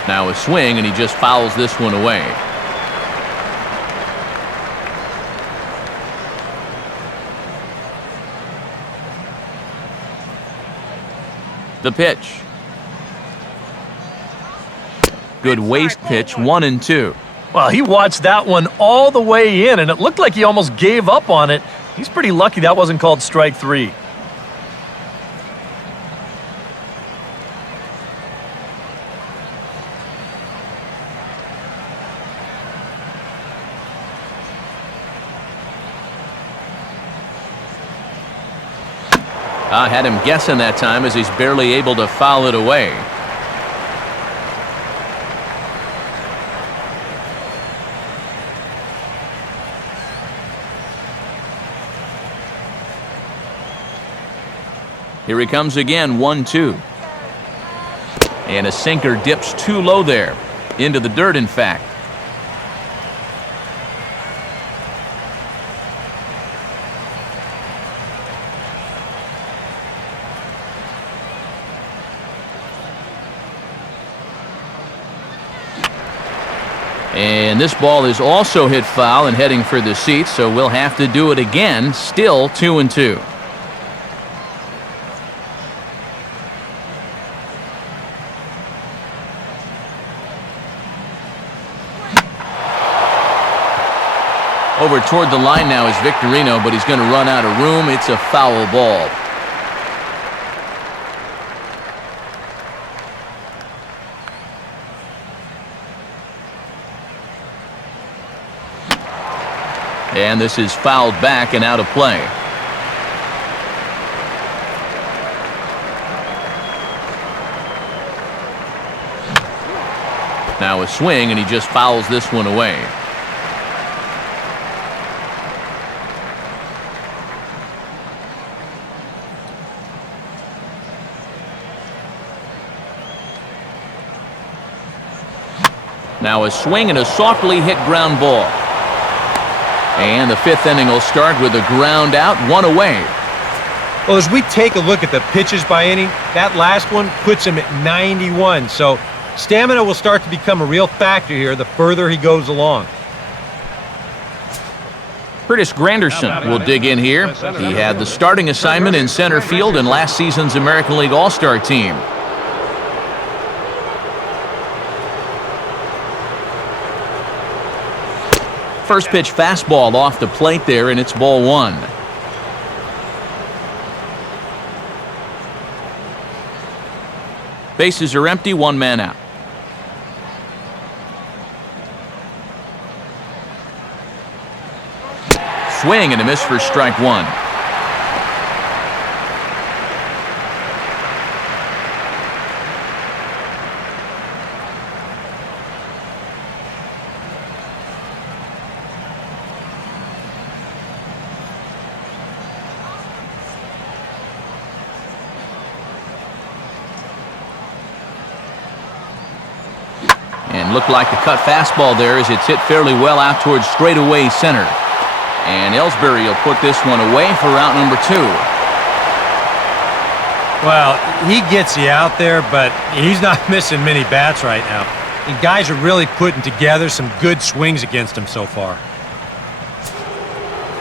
Now a swing, and he just fouls this one away. The pitch. Good waist pitch, 1-2. Well, he watched that one all the way in, and it looked like he almost gave up on it. He's pretty lucky that wasn't called strike 3. I had him guessing that time as he's barely able to foul it away. Here he comes again, 1-2. And a sinker dips too low there. Into the dirt, in fact. And this ball is also hit foul and heading for the seats, so we'll have to do it again. Still 2-2. Over toward the line now is Victorino, but he's going to run out of room. It's a foul ball. And this is fouled back and out of play. Now a swing, and he just fouls this one away. Now a swing and a softly hit ground ball. And the 5th inning will start with a ground out, 1 away. Well, as we take a look at the pitches by inning, that last one puts him at 91. So stamina will start to become a real factor here the further he goes along. Curtis Granderson will dig in here. He had the starting assignment in center field in last season's American League All-Star team. First pitch fastball off the plate there, and it's ball one. Bases are empty, one man out. Swing and a miss for strike one. And looked like the cut fastball there as it's hit fairly well out towards straightaway center. And Ellsbury will put this one away for out number two. Well, he gets you out there, but he's not missing many bats right now. And guys are really putting together some good swings against him so far.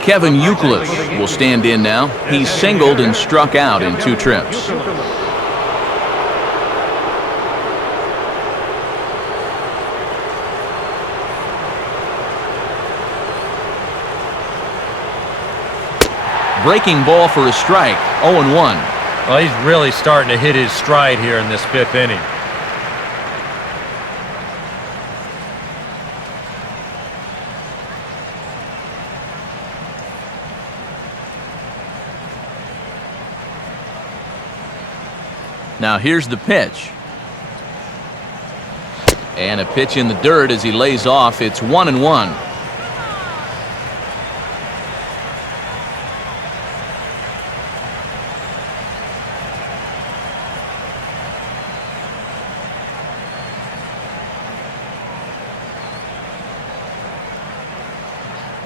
Kevin Youkilis will stand in now. He's singled and struck out in 2 trips. Breaking ball for a strike, 0-1. Well, he's really starting to hit his stride here in this 5th inning. Now here's the pitch. And a pitch in the dirt as he lays off. It's 1-1.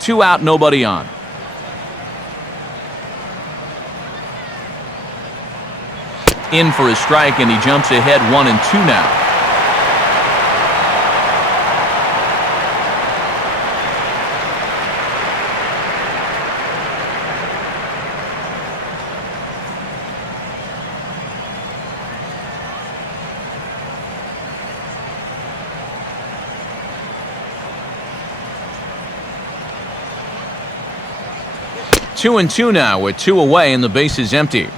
Two out, nobody on. In for a strike, and he jumps ahead 1-2 now. Two and two now with 2 away and the base is empty.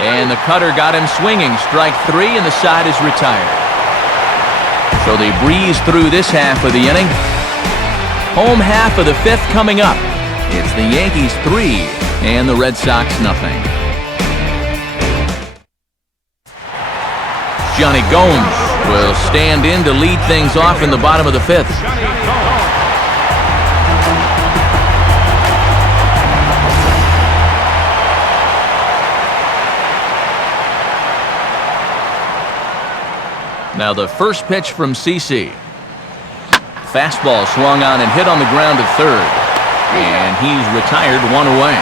And the cutter got him swinging. Strike 3 and the side is retired. So they breeze through this half of the inning. Home half of the 5th coming up. It's the Yankees 3 and the Red Sox nothing. Johnny Gomes will stand in to lead things off in the bottom of the 5th. Now the first pitch from CC. Fastball swung on and hit on the ground at third. And he's retired 1 away.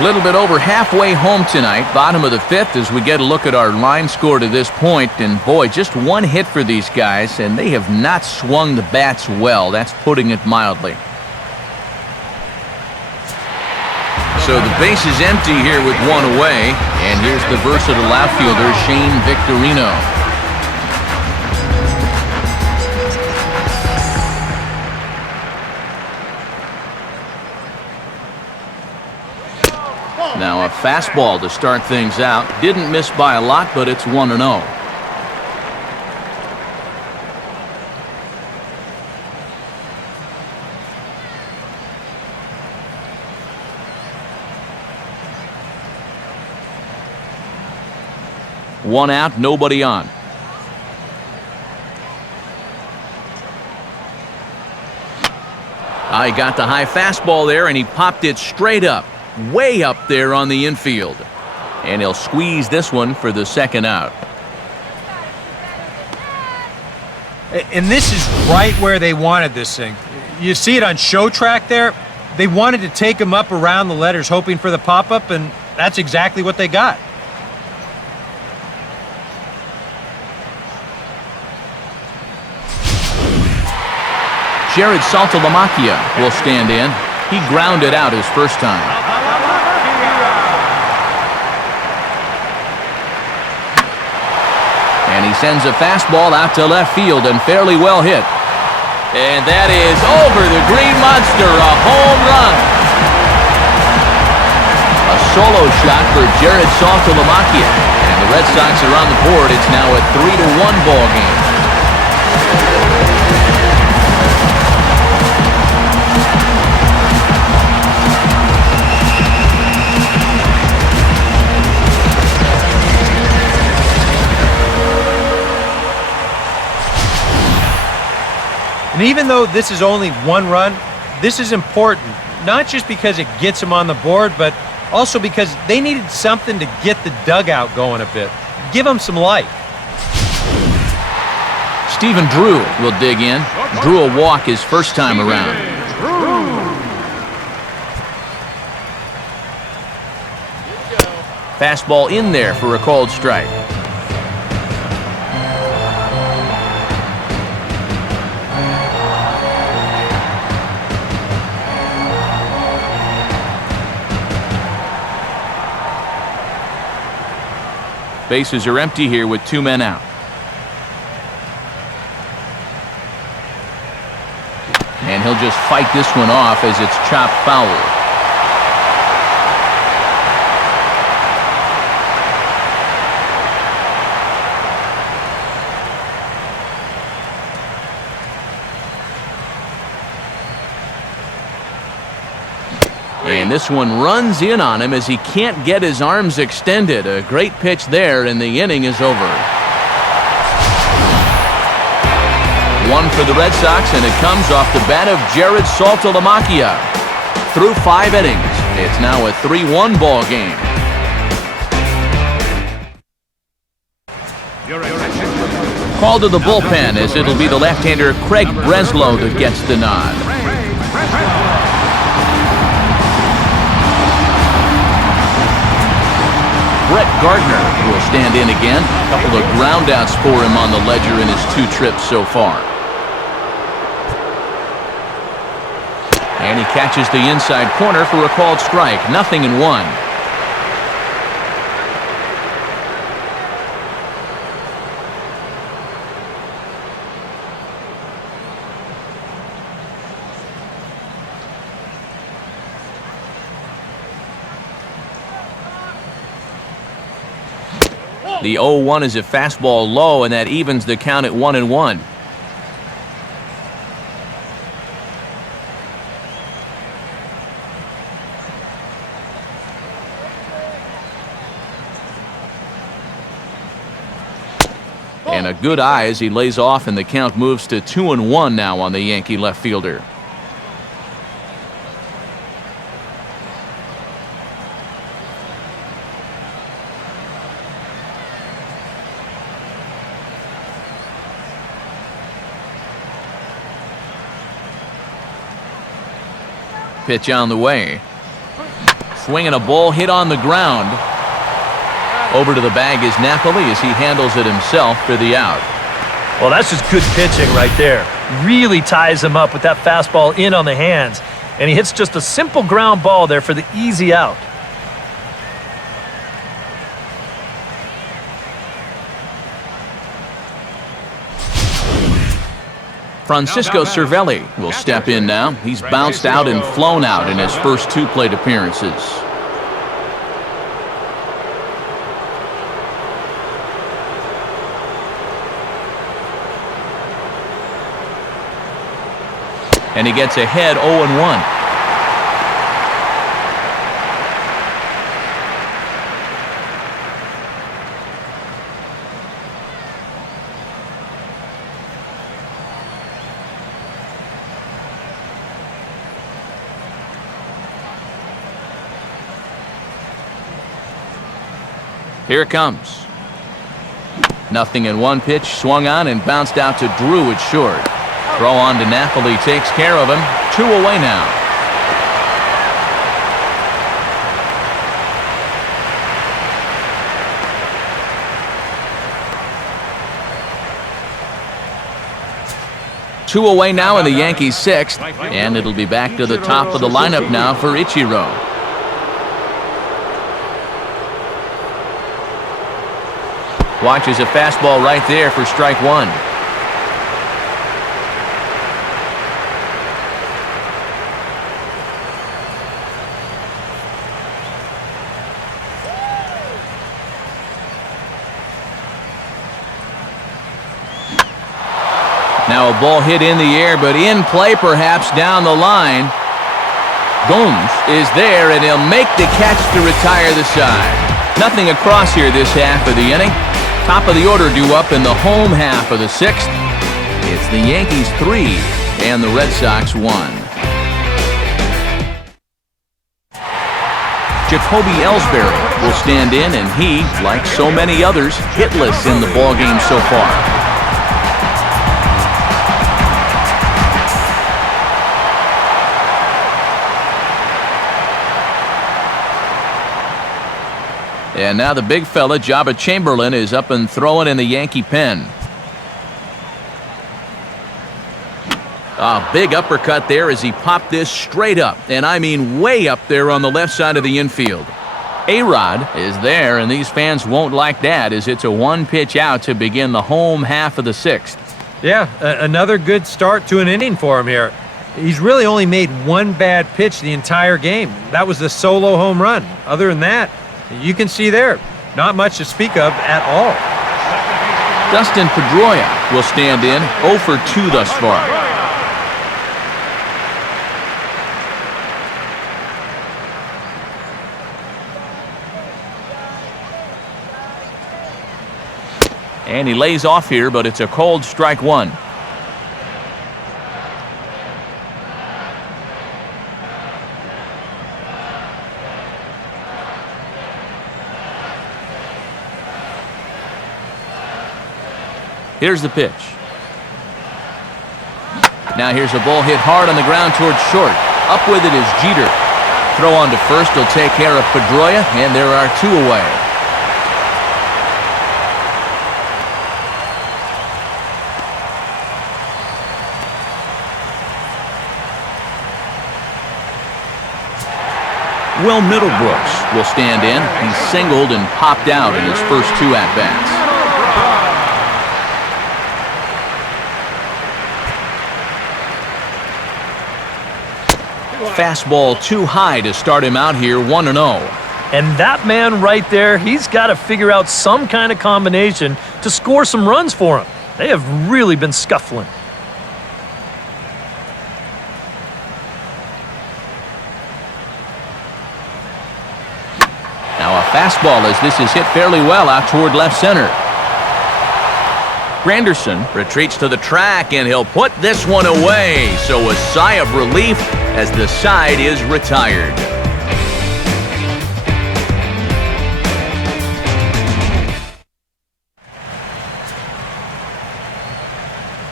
A little bit over halfway home tonight, bottom of the 5th, as we get a look at our line score to this point. And boy, just 1 hit for these guys, and they have not swung the bats well. That's putting it mildly. So the base is empty here with 1 away, and here's the versatile outfielder, Shane Victorino. Now a fastball to start things out. Didn't miss by a lot, but it's 1-0. One out, nobody on. He got the high fastball there, and he popped it straight up, way up there on the infield. And he'll squeeze this one for the 2nd out. And this is right where they wanted this thing. You see it on show track there. They wanted to take him up around the letters, hoping for the pop-up, and that's exactly what they got. Jared Saltalamacchia will stand in. He grounded out his first time. And he sends a fastball out to left field and fairly well hit. And that is over the green monster, a home run. A solo shot for Jared Saltalamacchia. And the Red Sox are on the board. It's now a 3-1 ball game. And even though this is only one run, this is important, not just because it gets them on the board, but also because they needed something to get the dugout going a bit. Give them some life. Stephen Drew will dig in. Drew will walk his first time around. Fastball in there for a called strike. Bases are empty here with 2 men out. And he'll just fight this one off as it's chopped foul. And this one runs in on him as he can't get his arms extended. A great pitch there, and the inning is over. One for the Red Sox, and it comes off the bat of Jared Saltalamacchia. Through 5 innings, it's now a 3-1 ball game. Called to the bullpen as it'll be the left-hander Craig Breslow that gets the nod. Brett Gardner will stand in again. A couple of groundouts for him on the ledger in his 2 trips so far. And he catches the inside corner for a called strike. 0-1. The 0-1 is a fastball low, and that evens the count at 1-1. And a good eye as he lays off, and the count moves to 2-1 now on the Yankee left fielder. Pitch on the way. Swinging a ball hit on the ground. Over to the bag is Napoli as he handles it himself for the out. Well, that's just good pitching right there. Really ties him up with that fastball in on the hands. And he hits just a simple ground ball there for the easy out. Francisco Cervelli will step in now. He's bounced out and flown out in his first 2 plate appearances. And he gets ahead 0-1. Here it comes. 0-1 pitch, swung on and bounced out to Drew at short. Throw on to Napoli takes care of him. 2 away now. 2 away now in the Yankees' 6th, and it'll be back to the top of the lineup now for Ichiro. Watches a fastball right there for strike 1. Now a ball hit in the air, but in play perhaps down the line. Gomes is there, and he'll make the catch to retire the side. Nothing across here this half of the inning. Top of the order due up in the home half of the 6th. It's the Yankees 3 and the Red Sox 1. Jacoby Ellsbury will stand in, and he, like so many others, hitless in the ballgame so far. And now the big fella, Jabba Chamberlain, is up and throwing in the Yankee pen. A big uppercut there as he popped this straight up, and I mean way up there on the left side of the infield. A-Rod is there, and these fans won't like that as it's a one-pitch out to begin the home half of the 6th. Yeah, another good start to an inning for him here. He's really only made one bad pitch the entire game. That was the solo home run. Other than that, you can see there, not much to speak of at all. Dustin Pedroia will stand in, 0 for 2 thus far. And he lays off here, but it's a cold strike 1. Here's the pitch. Now here's a ball hit hard on the ground towards short. Up with it is Jeter. Throw on to first will take care of Pedroia, and there are 2 away. Will Middlebrooks will stand in. He's singled and popped out in his first 2 at-bats. Fastball too high to start him out here, 1-0. And that man right there, he's got to figure out some kind of combination to score some runs for him. They have really been scuffling. Now a fastball as this is hit fairly well out toward left center. Granderson retreats to the track, and he'll put this one away. So a sigh of relief as the side is retired.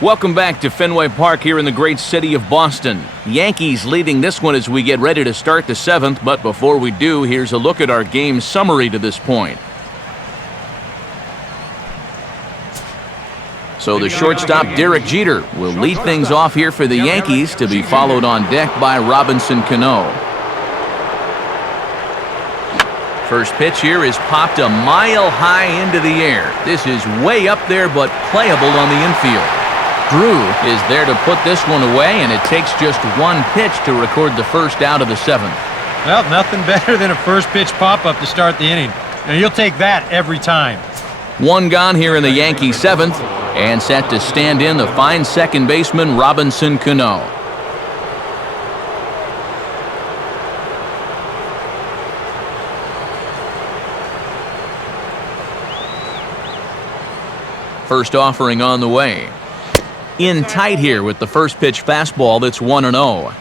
Welcome back to Fenway Park here in the great city of Boston. Yankees leading this one as we get ready to start the 7th, but before we do, here's a look at our game summary to this point. So the shortstop, Derek Jeter, will lead things off here for the Yankees, to be followed on deck by Robinson Cano. First pitch here is popped a mile high into the air. This is way up there, but playable on the infield. Drew is there to put this one away, and it takes just 1 pitch to record the first out of the 7th. Well, nothing better than a first pitch pop-up to start the inning. Now, you'll take that every time. 1 gone here in the Yankee 7th. And set to stand in the fine second baseman, Robinson Cano. First offering on the way. In tight here with the first pitch fastball that's 1-0.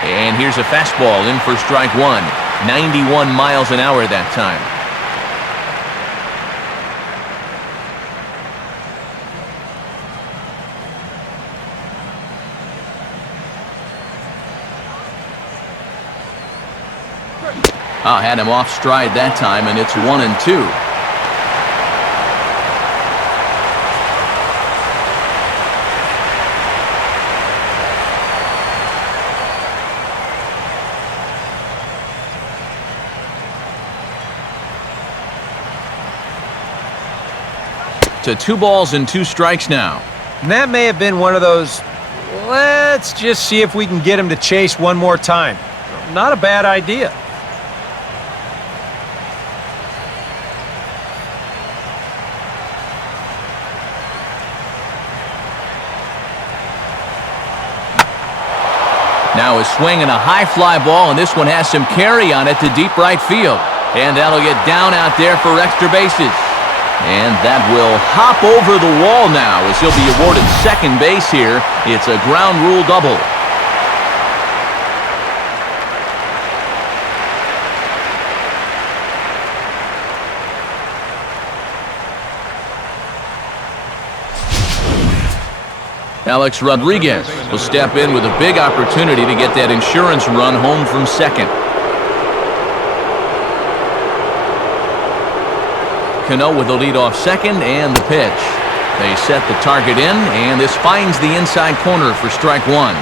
And here's a fastball in for strike 1. 91 miles an hour that time. Had him off stride that time, and it's 1-2. To 2 balls and 2 strikes now. And that may have been one of those, let's just see if we can get him to chase one more time. Not a bad idea. Now a swing and a high fly ball, and this one has some carry on it to deep right field. And that'll get down out there for extra bases. And that will hop over the wall now as he'll be awarded second base here. It's a ground rule double. Alex Rodriguez will step in with a big opportunity to get that insurance run home from second. Cano with the lead off second, and the pitch. They set the target in, and this finds the inside corner for strike 1.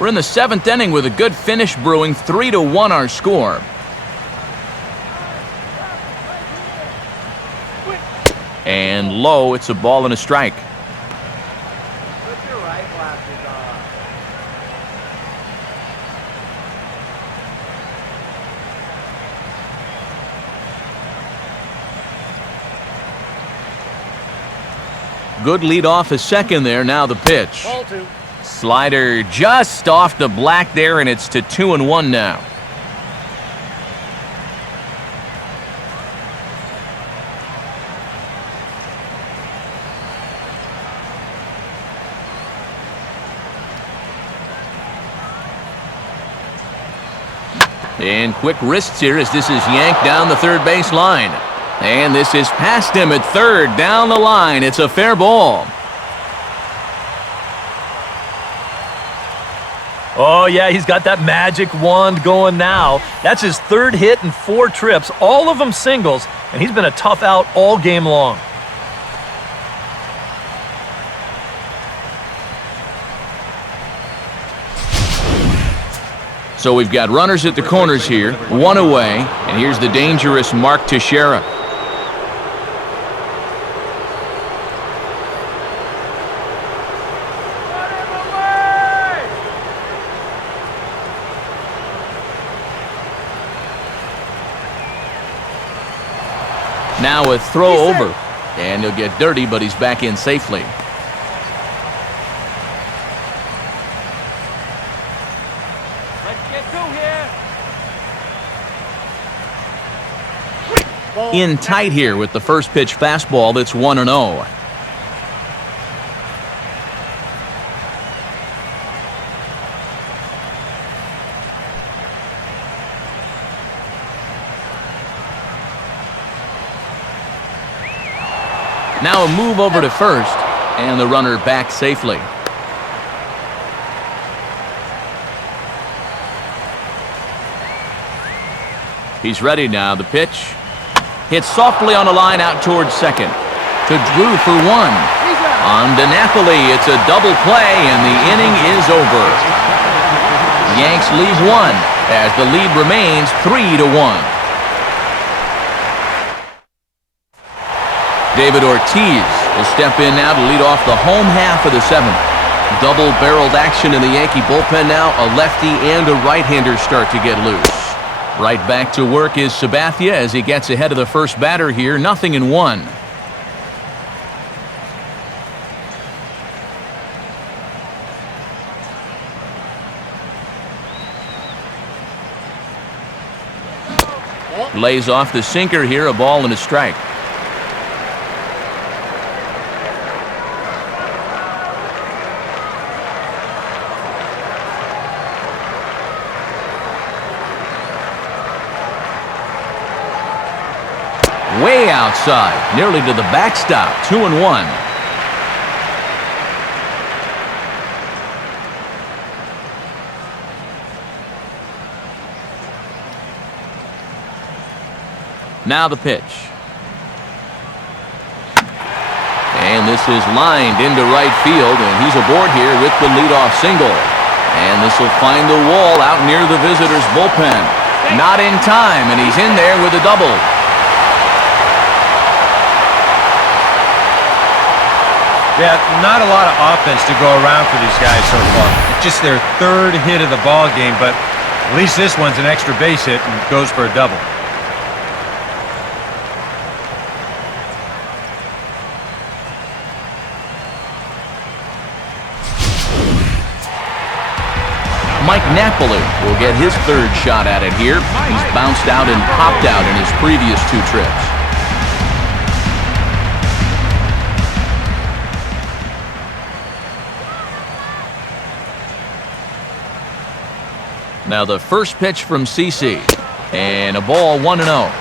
We're in the 7th inning with a good finish brewing. 3-1 our score. And low, it's a ball and a strike. Good lead off a second there. Now the pitch. Slider just off the black there, and it's to 2-1 now. And quick wrists here as this is yanked down the third base line. And this is past him at third, down the line. It's a fair ball. Oh, yeah, he's got that magic wand going now. That's his 3rd hit in 4 trips, all of them singles, and he's been a tough out all game long. So we've got runners at the corners here, 1 away, and here's the dangerous Mark Teixeira. Now a throw over, and he'll get dirty, but he's back in safely. In tight here with the first pitch fastball. That's 1-0. Now a move over to first, and the runner back safely. He's ready now. The pitch hits softly on the line out towards second. To Drew for 1. On to Napoli. It's a double play, and the inning is over. Yanks lead 1 as the lead remains 3-1. David Ortiz will step in now to lead off the home half of the 7th. Double-barreled action in the Yankee bullpen now. A lefty and a right-hander start to get loose. Right back to work is Sabathia as he gets ahead of the first batter here. 0-1. Lays off the sinker here. A ball and a strike. Way outside, nearly to the backstop. 2-1. Now the pitch. And this is lined into right field, and he's aboard here with the leadoff single. And this will find the wall out near the visitors' bullpen. Not in time, and he's in there with a double. Yeah, not a lot of offense to go around for these guys so far. It's just their third hit of the ball game, but at least this one's an extra base hit and goes for a double. Mike Napoli will get his third shot at it here. He's bounced out and popped out in his previous 2 trips. Now the first pitch from CC, and a ball 1-0.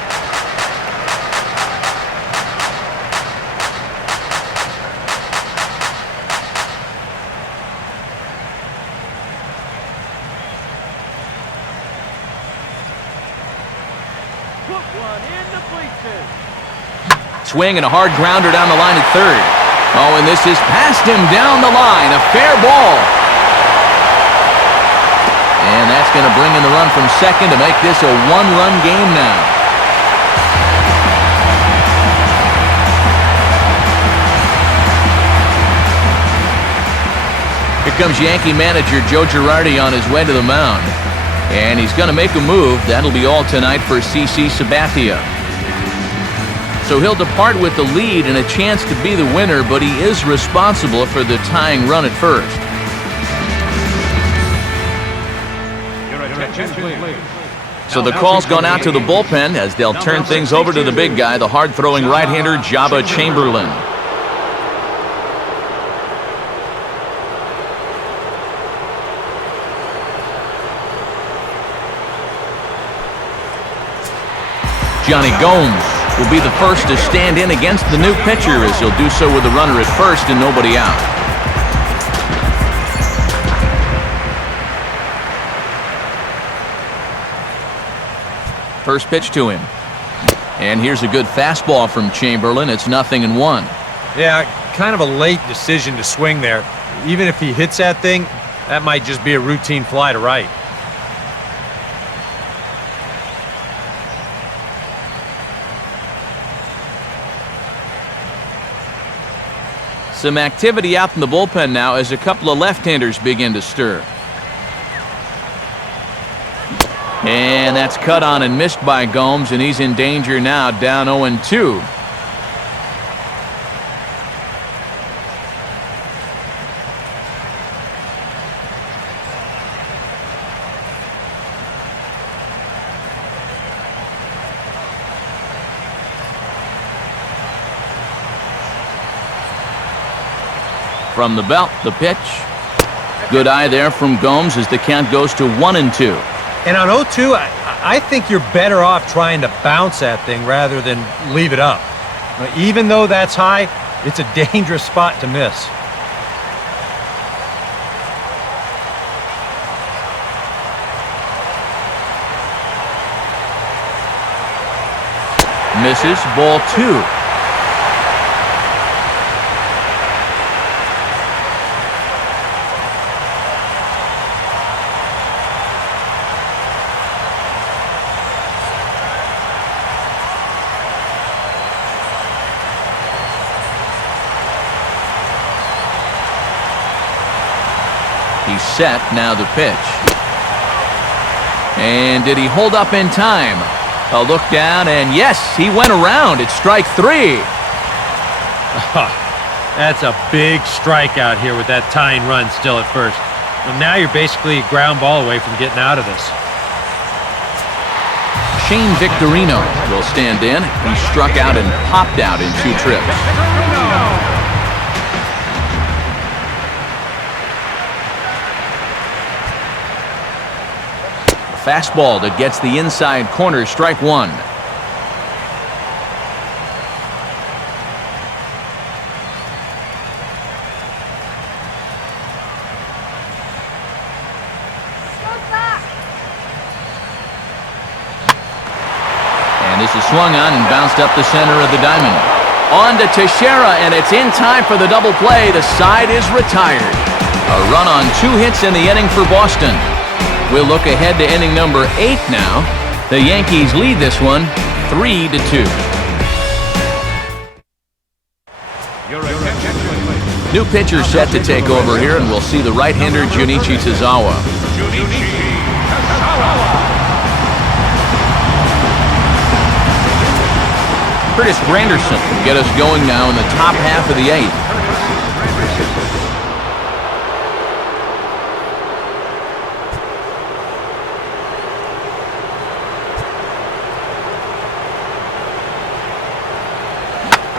Swing and a hard grounder down the line at third. Oh, and this is past him down the line. A fair ball. And that's going to bring in the run from second to make this a 1-run game now. Here comes Yankee manager Joe Girardi on his way to the mound. And he's going to make a move. That'll be all tonight for CC Sabathia. So he'll depart with the lead and a chance to be the winner, but he is responsible for the tying run at first. So the call's gone out to the bullpen as they'll turn things over to the big guy, the hard-throwing right-hander Jabba Chamberlain. Johnny Gomes will be the first to stand in against the new pitcher, as he'll do so with a runner at first and nobody out. First pitch to him. And here's a good fastball from Chamberlain. It's 0-1. Yeah, kind of a late decision to swing there. Even if he hits that thing, that might just be a routine fly to right. Some activity out in the bullpen now as a couple of left-handers begin to stir. And that's cut on and missed by Gomes, and he's in danger now, down 0-2. From the belt, the pitch. Good eye there from Gomes as the count goes to 1-2. And on 0-2, I think you're better off trying to bounce that thing rather than leave it up. Even though that's high, it's a dangerous spot to miss. Misses, ball 2. He's set, now the pitch. And did he hold up in time? A look down, and yes, he went around. It's strike 3. That's a big strikeout here with that tying run still at first. Well, now you're basically a ground ball away from getting out of this. Shane Victorino will stand in. He struck out and popped out in 2 trips. Fastball that gets the inside corner, strike 1. And this This is swung on and bounced up the center of the diamond. On to Teixeira, and it's in time for the double play. The side is retired. A run on 2 hits in the inning for Boston. We'll look ahead to inning number 8 now. The Yankees lead this one 3-2. New pitcher set to take over here, and we'll see the right-hander Junichi Tazawa. Curtis Granderson will get us going now in the top half of the 8th.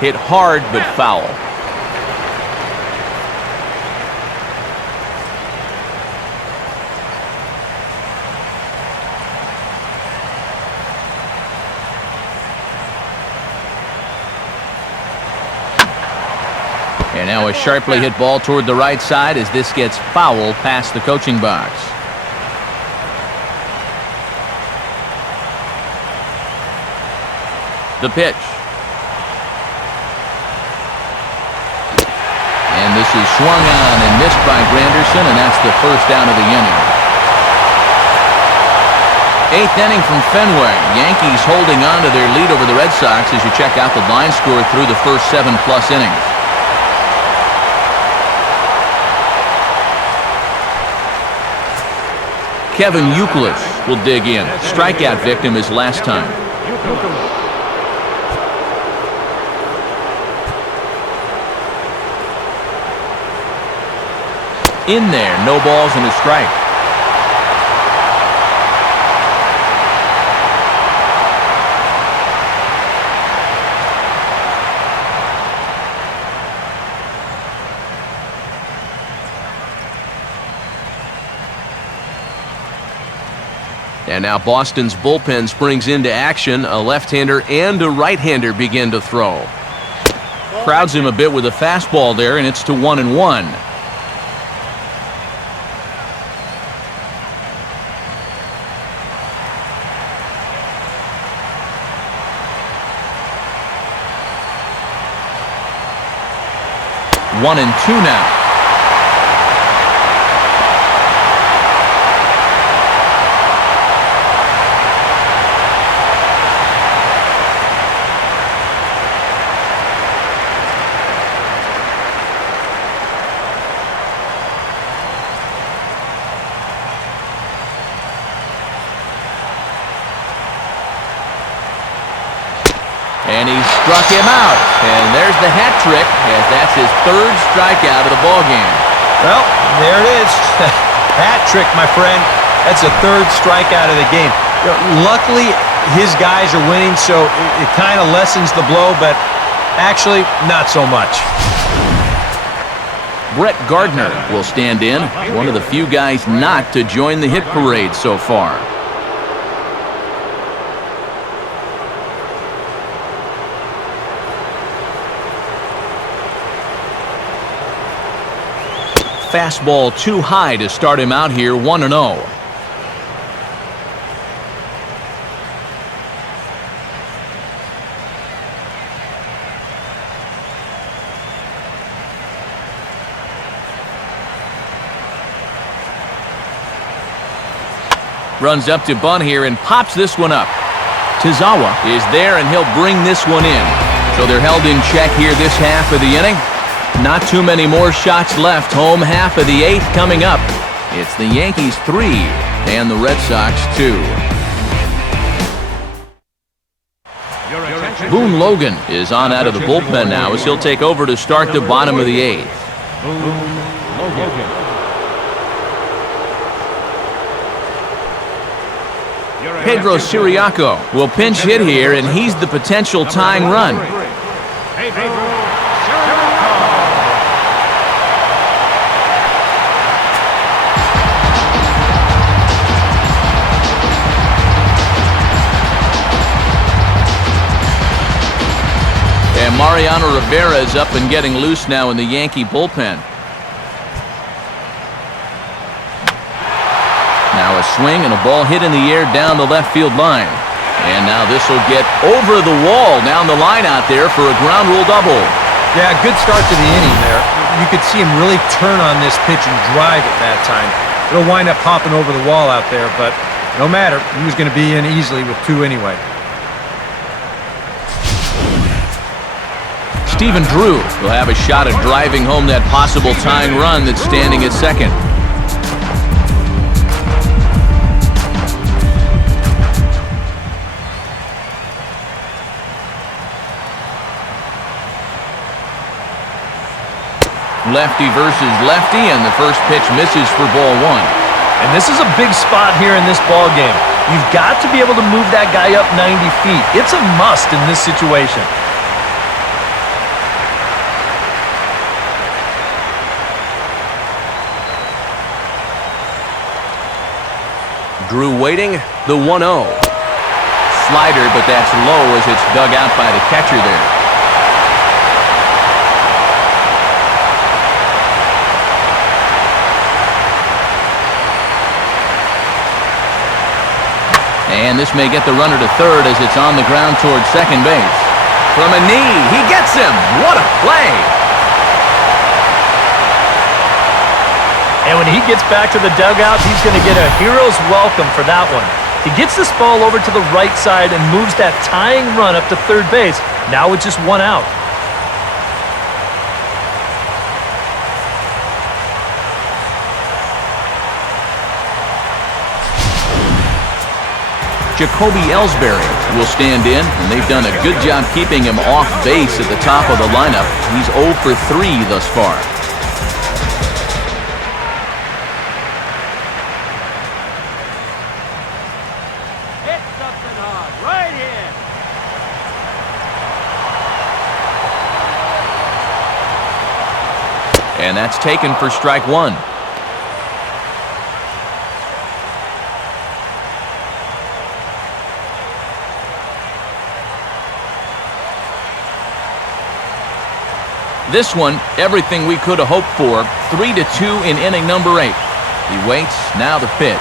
Hit hard but foul. And now a sharply hit ball toward the right side as this gets foul past the coaching box. The pitch. And this is swung on and missed by Granderson, and that's the first out of the inning. 8th inning from Fenway. Yankees holding on to their lead over the Red Sox as you check out the line score through the first 7+ innings. Kevin Youkilis will dig in. Strikeout victim his last time. In there, no balls and a strike. And now Boston's bullpen springs into action. A left-hander and a right-hander begin to throw. Crowds him a bit with a fastball there, and it's to 1-1. One and two now. And he struck him out. And there's the hat trick, as that's his 3rd strikeout of the ballgame. Well, there it is. Hat trick, my friend. That's a 3rd strikeout of the game. Luckily, his guys are winning, so it kind of lessens the blow, but actually, not so much. Brett Gardner will stand in, one of the few guys not to join the hit parade so far. Fastball too high to start him out here, 1-0. Runs up to bunt here and pops this one up. Tazawa is there, and he'll bring this one in. So they're held in check here this half of the inning. Not too many more shots left. Home half of the 8th coming up. It's the Yankees 3 and the Red Sox 2. Boone Logan is on out of the bullpen now as he'll take over to start the bottom of the 8th. Pedro Siriaco will pinch hit here, and he's the potential tying run. And Mariano Rivera is up and getting loose now in the Yankee bullpen. Now a swing and a ball hit in the air down the left field line. And now this will get over the wall down the line out there for a ground rule double. Yeah, good start to the inning there. You could see him really turn on this pitch and drive at that time. It'll wind up popping over the wall out there, but no matter. He was going to be in easily with 2 anyway. Stephen Drew will have a shot at driving home that possible tying run that's standing at second. Lefty versus lefty, and the first pitch misses for ball 1. And this is a big spot here in this ball game. You've got to be able to move that guy up 90 feet. It's a must in this situation. Drew waiting, the 1-0. Slider, but that's low as it's dug out by the catcher there. And this may get the runner to third as it's on the ground towards second base. From a knee, he gets him. What a play! And when he gets back to the dugout, he's going to get a hero's welcome for that one. He gets this ball over to the right side and moves that tying run up to third base. Now with just 1 out. Jacoby Ellsbury will stand in, and they've done a good job keeping him off base at the top of the lineup. He's 0 for 3 thus far. Hit something hard right here. And that's taken for strike 1. This one, everything we could have hoped for. 3-2 in inning number 8. He waits, now the pitch.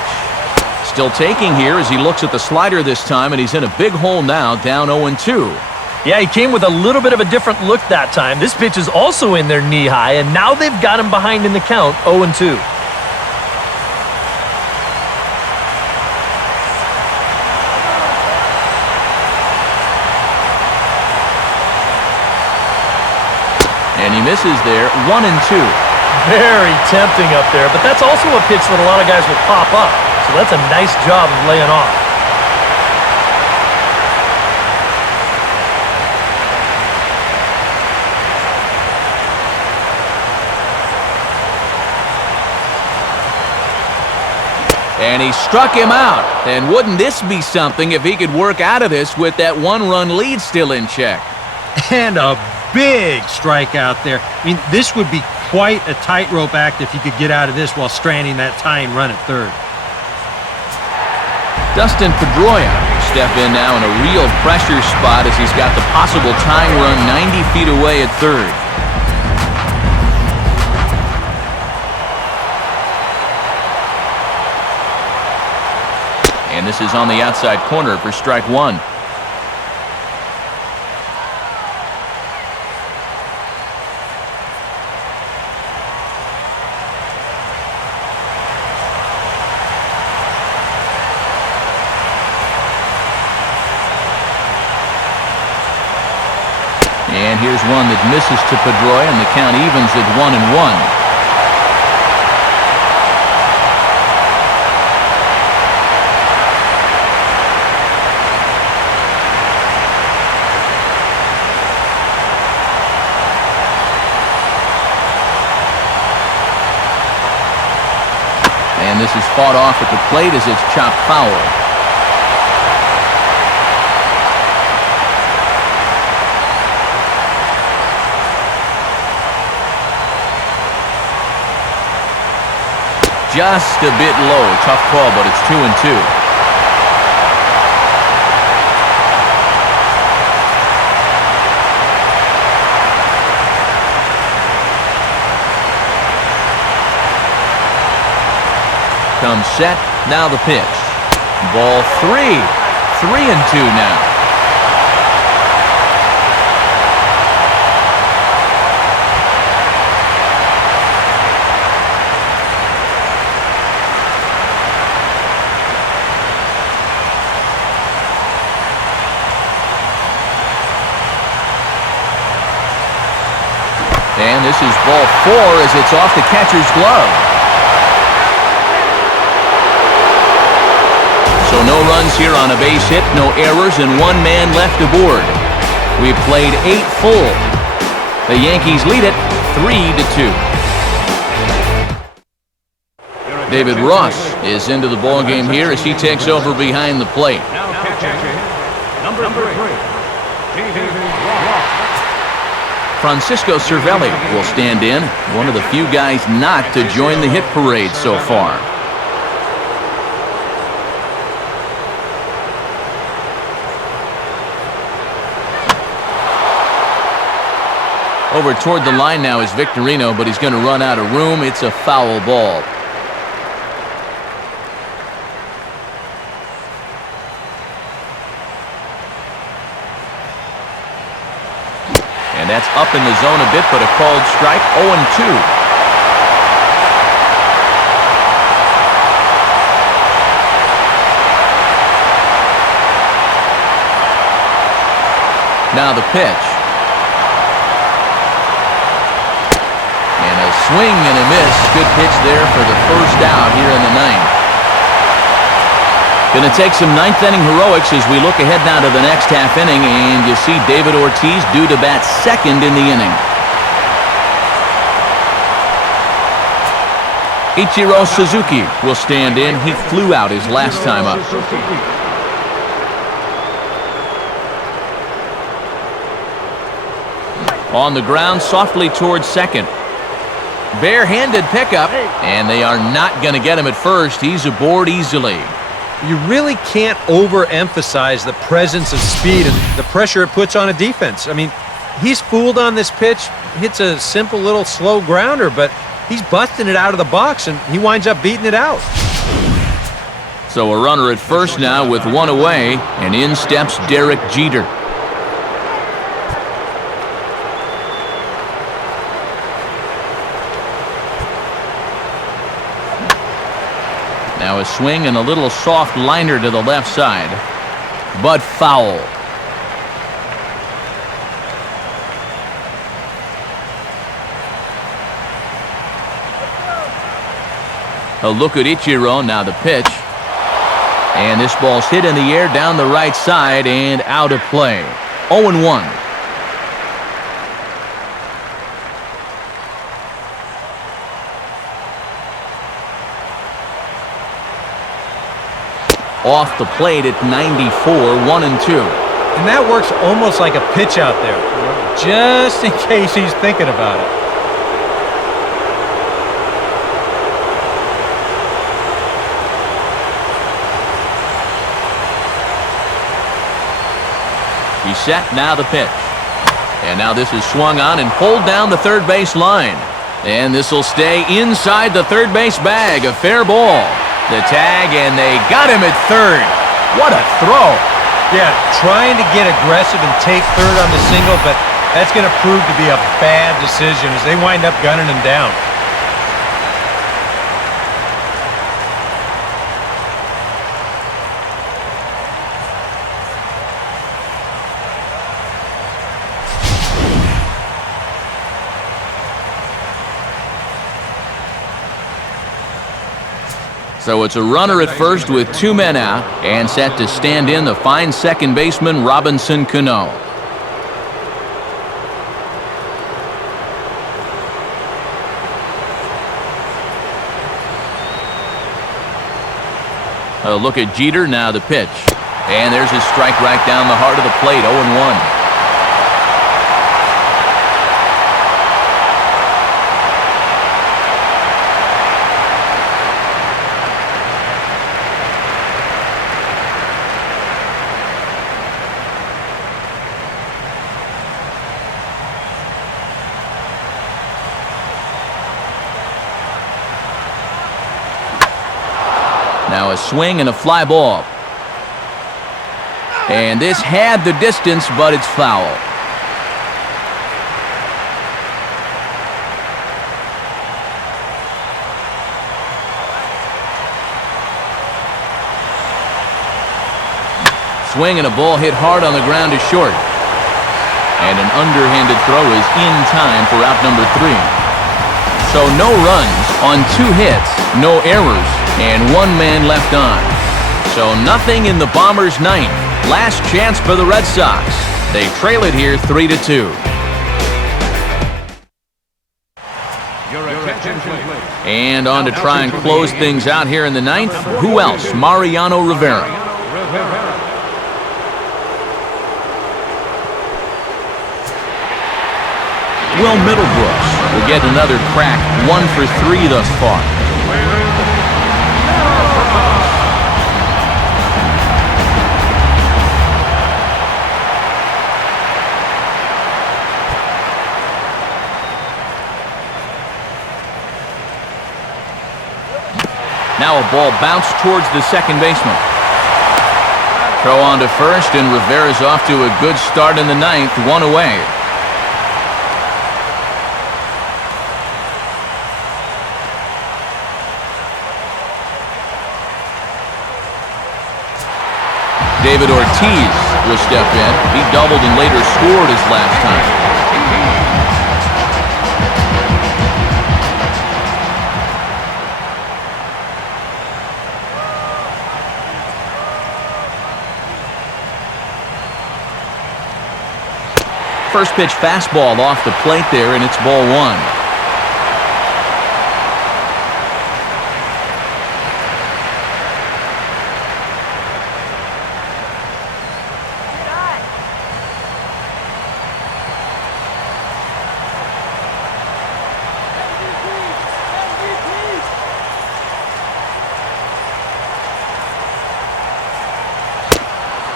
Still taking here as he looks at the slider this time, and he's in a big hole now, down 0-2. Yeah, he came with a little bit of a different look that time. This pitch is also in there knee high, and now they've got him behind in the count, 0-2. And he misses there, 1-2. Very tempting up there, but that's also a pitch that a lot of guys will pop up. So that's a nice job of laying off. And he struck him out. And wouldn't this be something if he could work out of this with that 1-run lead still in check? And a big strikeout there. I mean, this would be quite a tightrope act if you could get out of this while stranding that tying run at third. Dustin Pedroia will step in now in a real pressure spot as he's got the possible tying run 90 feet away at third. And this is on the outside corner for strike 1. And here's one that misses to Pedroia, and the count evens at 1-1. And this is fought off at the plate as it's chopped foul. Just a bit low. Tough call, but it's 2-2. Comes set. Now the pitch. Ball 3. 3-2 now. And this is ball 4 as it's off the catcher's glove. So no runs here on a base hit, no errors, and one man left aboard. We've played 8 full. The Yankees lead it 3-2. David Ross is into the ballgame here as he takes over behind the plate. Now catching number 3, David Ross. Francisco Cervelli will stand in, one of the few guys not to join the hit parade so far. Over toward the line now is Victorino, but he's going to run out of room. It's a foul ball. And that's up in the zone a bit, but a called strike, 0-2. Now the pitch. And a swing and a miss. Good pitch there for the first out here in the ninth. Going to take some ninth-inning heroics as we look ahead now to the next half inning, and you see David Ortiz due to bat second in the inning. Ichiro Suzuki will stand in. He flew out his last time up. On the ground, softly towards second. Barehanded pickup, and they are not going to get him at first. He's aboard easily. You really can't overemphasize the presence of speed and the pressure it puts on a defense. I mean, he's fooled on this pitch, hits a simple little slow grounder, but he's busting it out of the box, and he winds up beating it out. So a runner at first now with one away, and in steps Derek Jeter. Now a swing and a little soft liner to the left side, but foul. A look at Ichiro, now the pitch. And this ball's hit in the air down the right side and out of play. 0-1. Off the plate at 94, 1-2. And that works almost like a pitch out there, just in case he's thinking about it. He's set, now the pitch. And now this is swung on and pulled down the third base line. And this will stay inside the third base bag, a fair ball. The tag, and they got him at third. What a throw. Yeah, trying to get aggressive and take third on the single, but that's going to prove to be a bad decision as they wind up gunning him down. So it's a runner at first with 2 men out, and set to stand in the fine second baseman Robinson Cano. A look at Jeter, now the pitch. And there's his strike right down the heart of the plate, 0-1. Now a swing and a fly ball. And this had the distance, but it's foul. Swing and a ball hit hard on the ground is short. And an underhanded throw is in time for out number 3. So no runs on 2 hits, no errors, and 1 man left on. So nothing in the Bombers' ninth. Last chance for the Red Sox. They trail it here 3-2. And on to try and close things out here in the ninth. Who else? Mariano Rivera. Will Middlebrooks will get another crack, 1 for 3 thus far. Now a ball bounced towards the second baseman. Throw on to first, and Rivera's off to a good start in the ninth, 1 away. David Ortiz will step in. He doubled and later scored his last time. First pitch fastball off the plate there, and it's ball 1.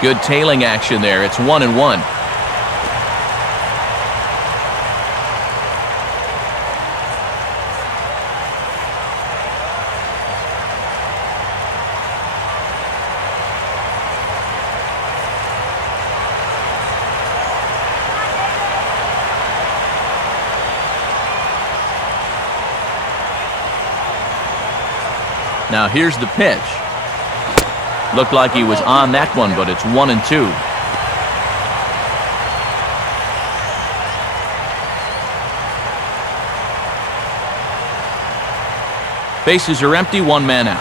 Good tailing action there. It's 1-1. Now here's the pitch. Looked like he was on that one, but it's 1-2. Bases are empty, 1 man out.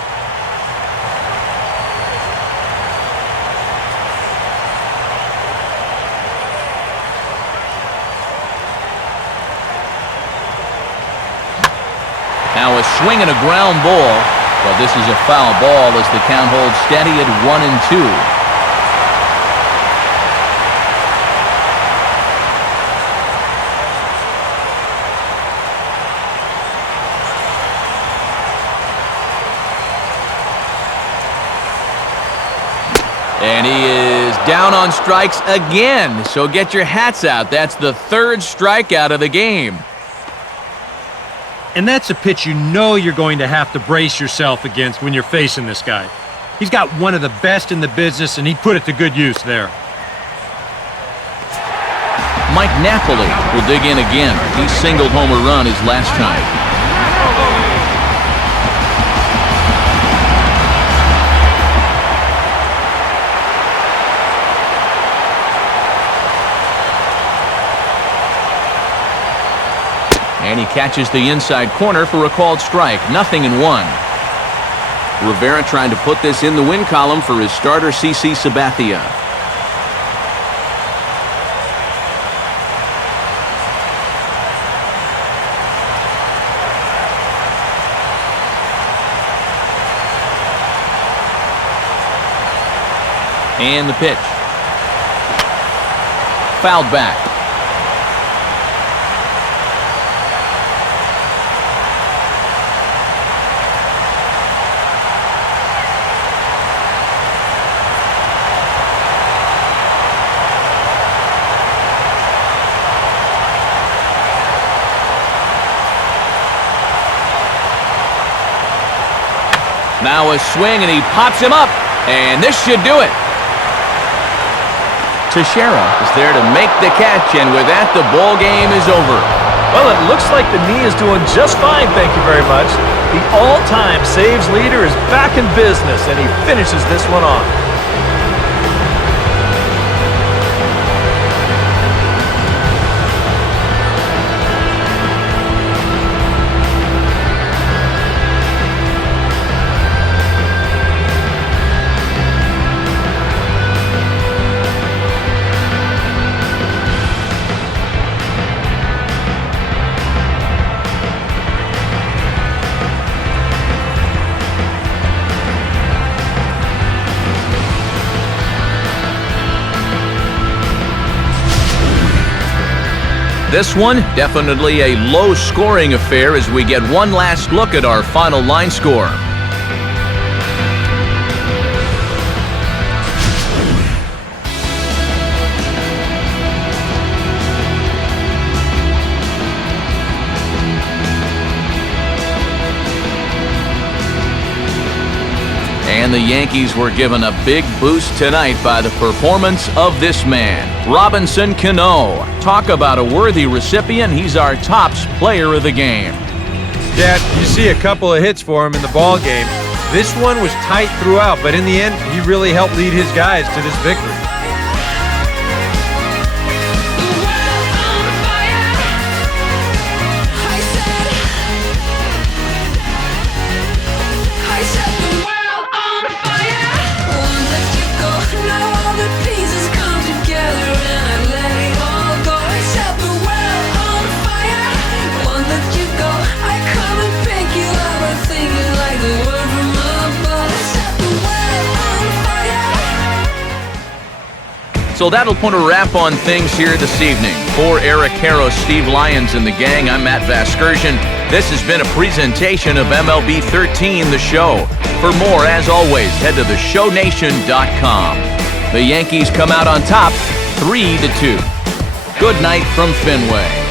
Now a swing and a ground ball. But this is a foul ball as the count holds steady at 1-2. And he is down on strikes again. So get your hats out. That's the 3rd strikeout of the game. And that's a pitch you know you're going to have to brace yourself against when you're facing this guy. He's got one of the best in the business, and he put it to good use there. Mike Napoli will dig in again. He singled home a run his last time. And he catches the inside corner for a called strike. 0-1. Rivera trying to put this in the win column for his starter, CC Sabathia. And the pitch. Fouled back. Now a swing, and he pops him up, and this should do it. Teixeira is there to make the catch, and with that, the ball game is over. Well, it looks like the knee is doing just fine, thank you very much. The all-time saves leader is back in business, and he finishes this one off. This one, definitely a low-scoring affair as we get one last look at our final line score. And the Yankees were given a big boost tonight by the performance of this man, Robinson Cano. Talk about a worthy recipient. He's our tops player of the game. Yeah, you see a couple of hits for him in the ball game. This one was tight throughout, but in the end, he really helped lead his guys to this victory. So that'll put a wrap on things here this evening. For Eric Harrow, Steve Lyons, and the gang, I'm Matt Vasgersian. This has been a presentation of MLB 13, the show. For more, as always, head to theshownation.com. The Yankees come out on top, 3-2. Good night from Fenway.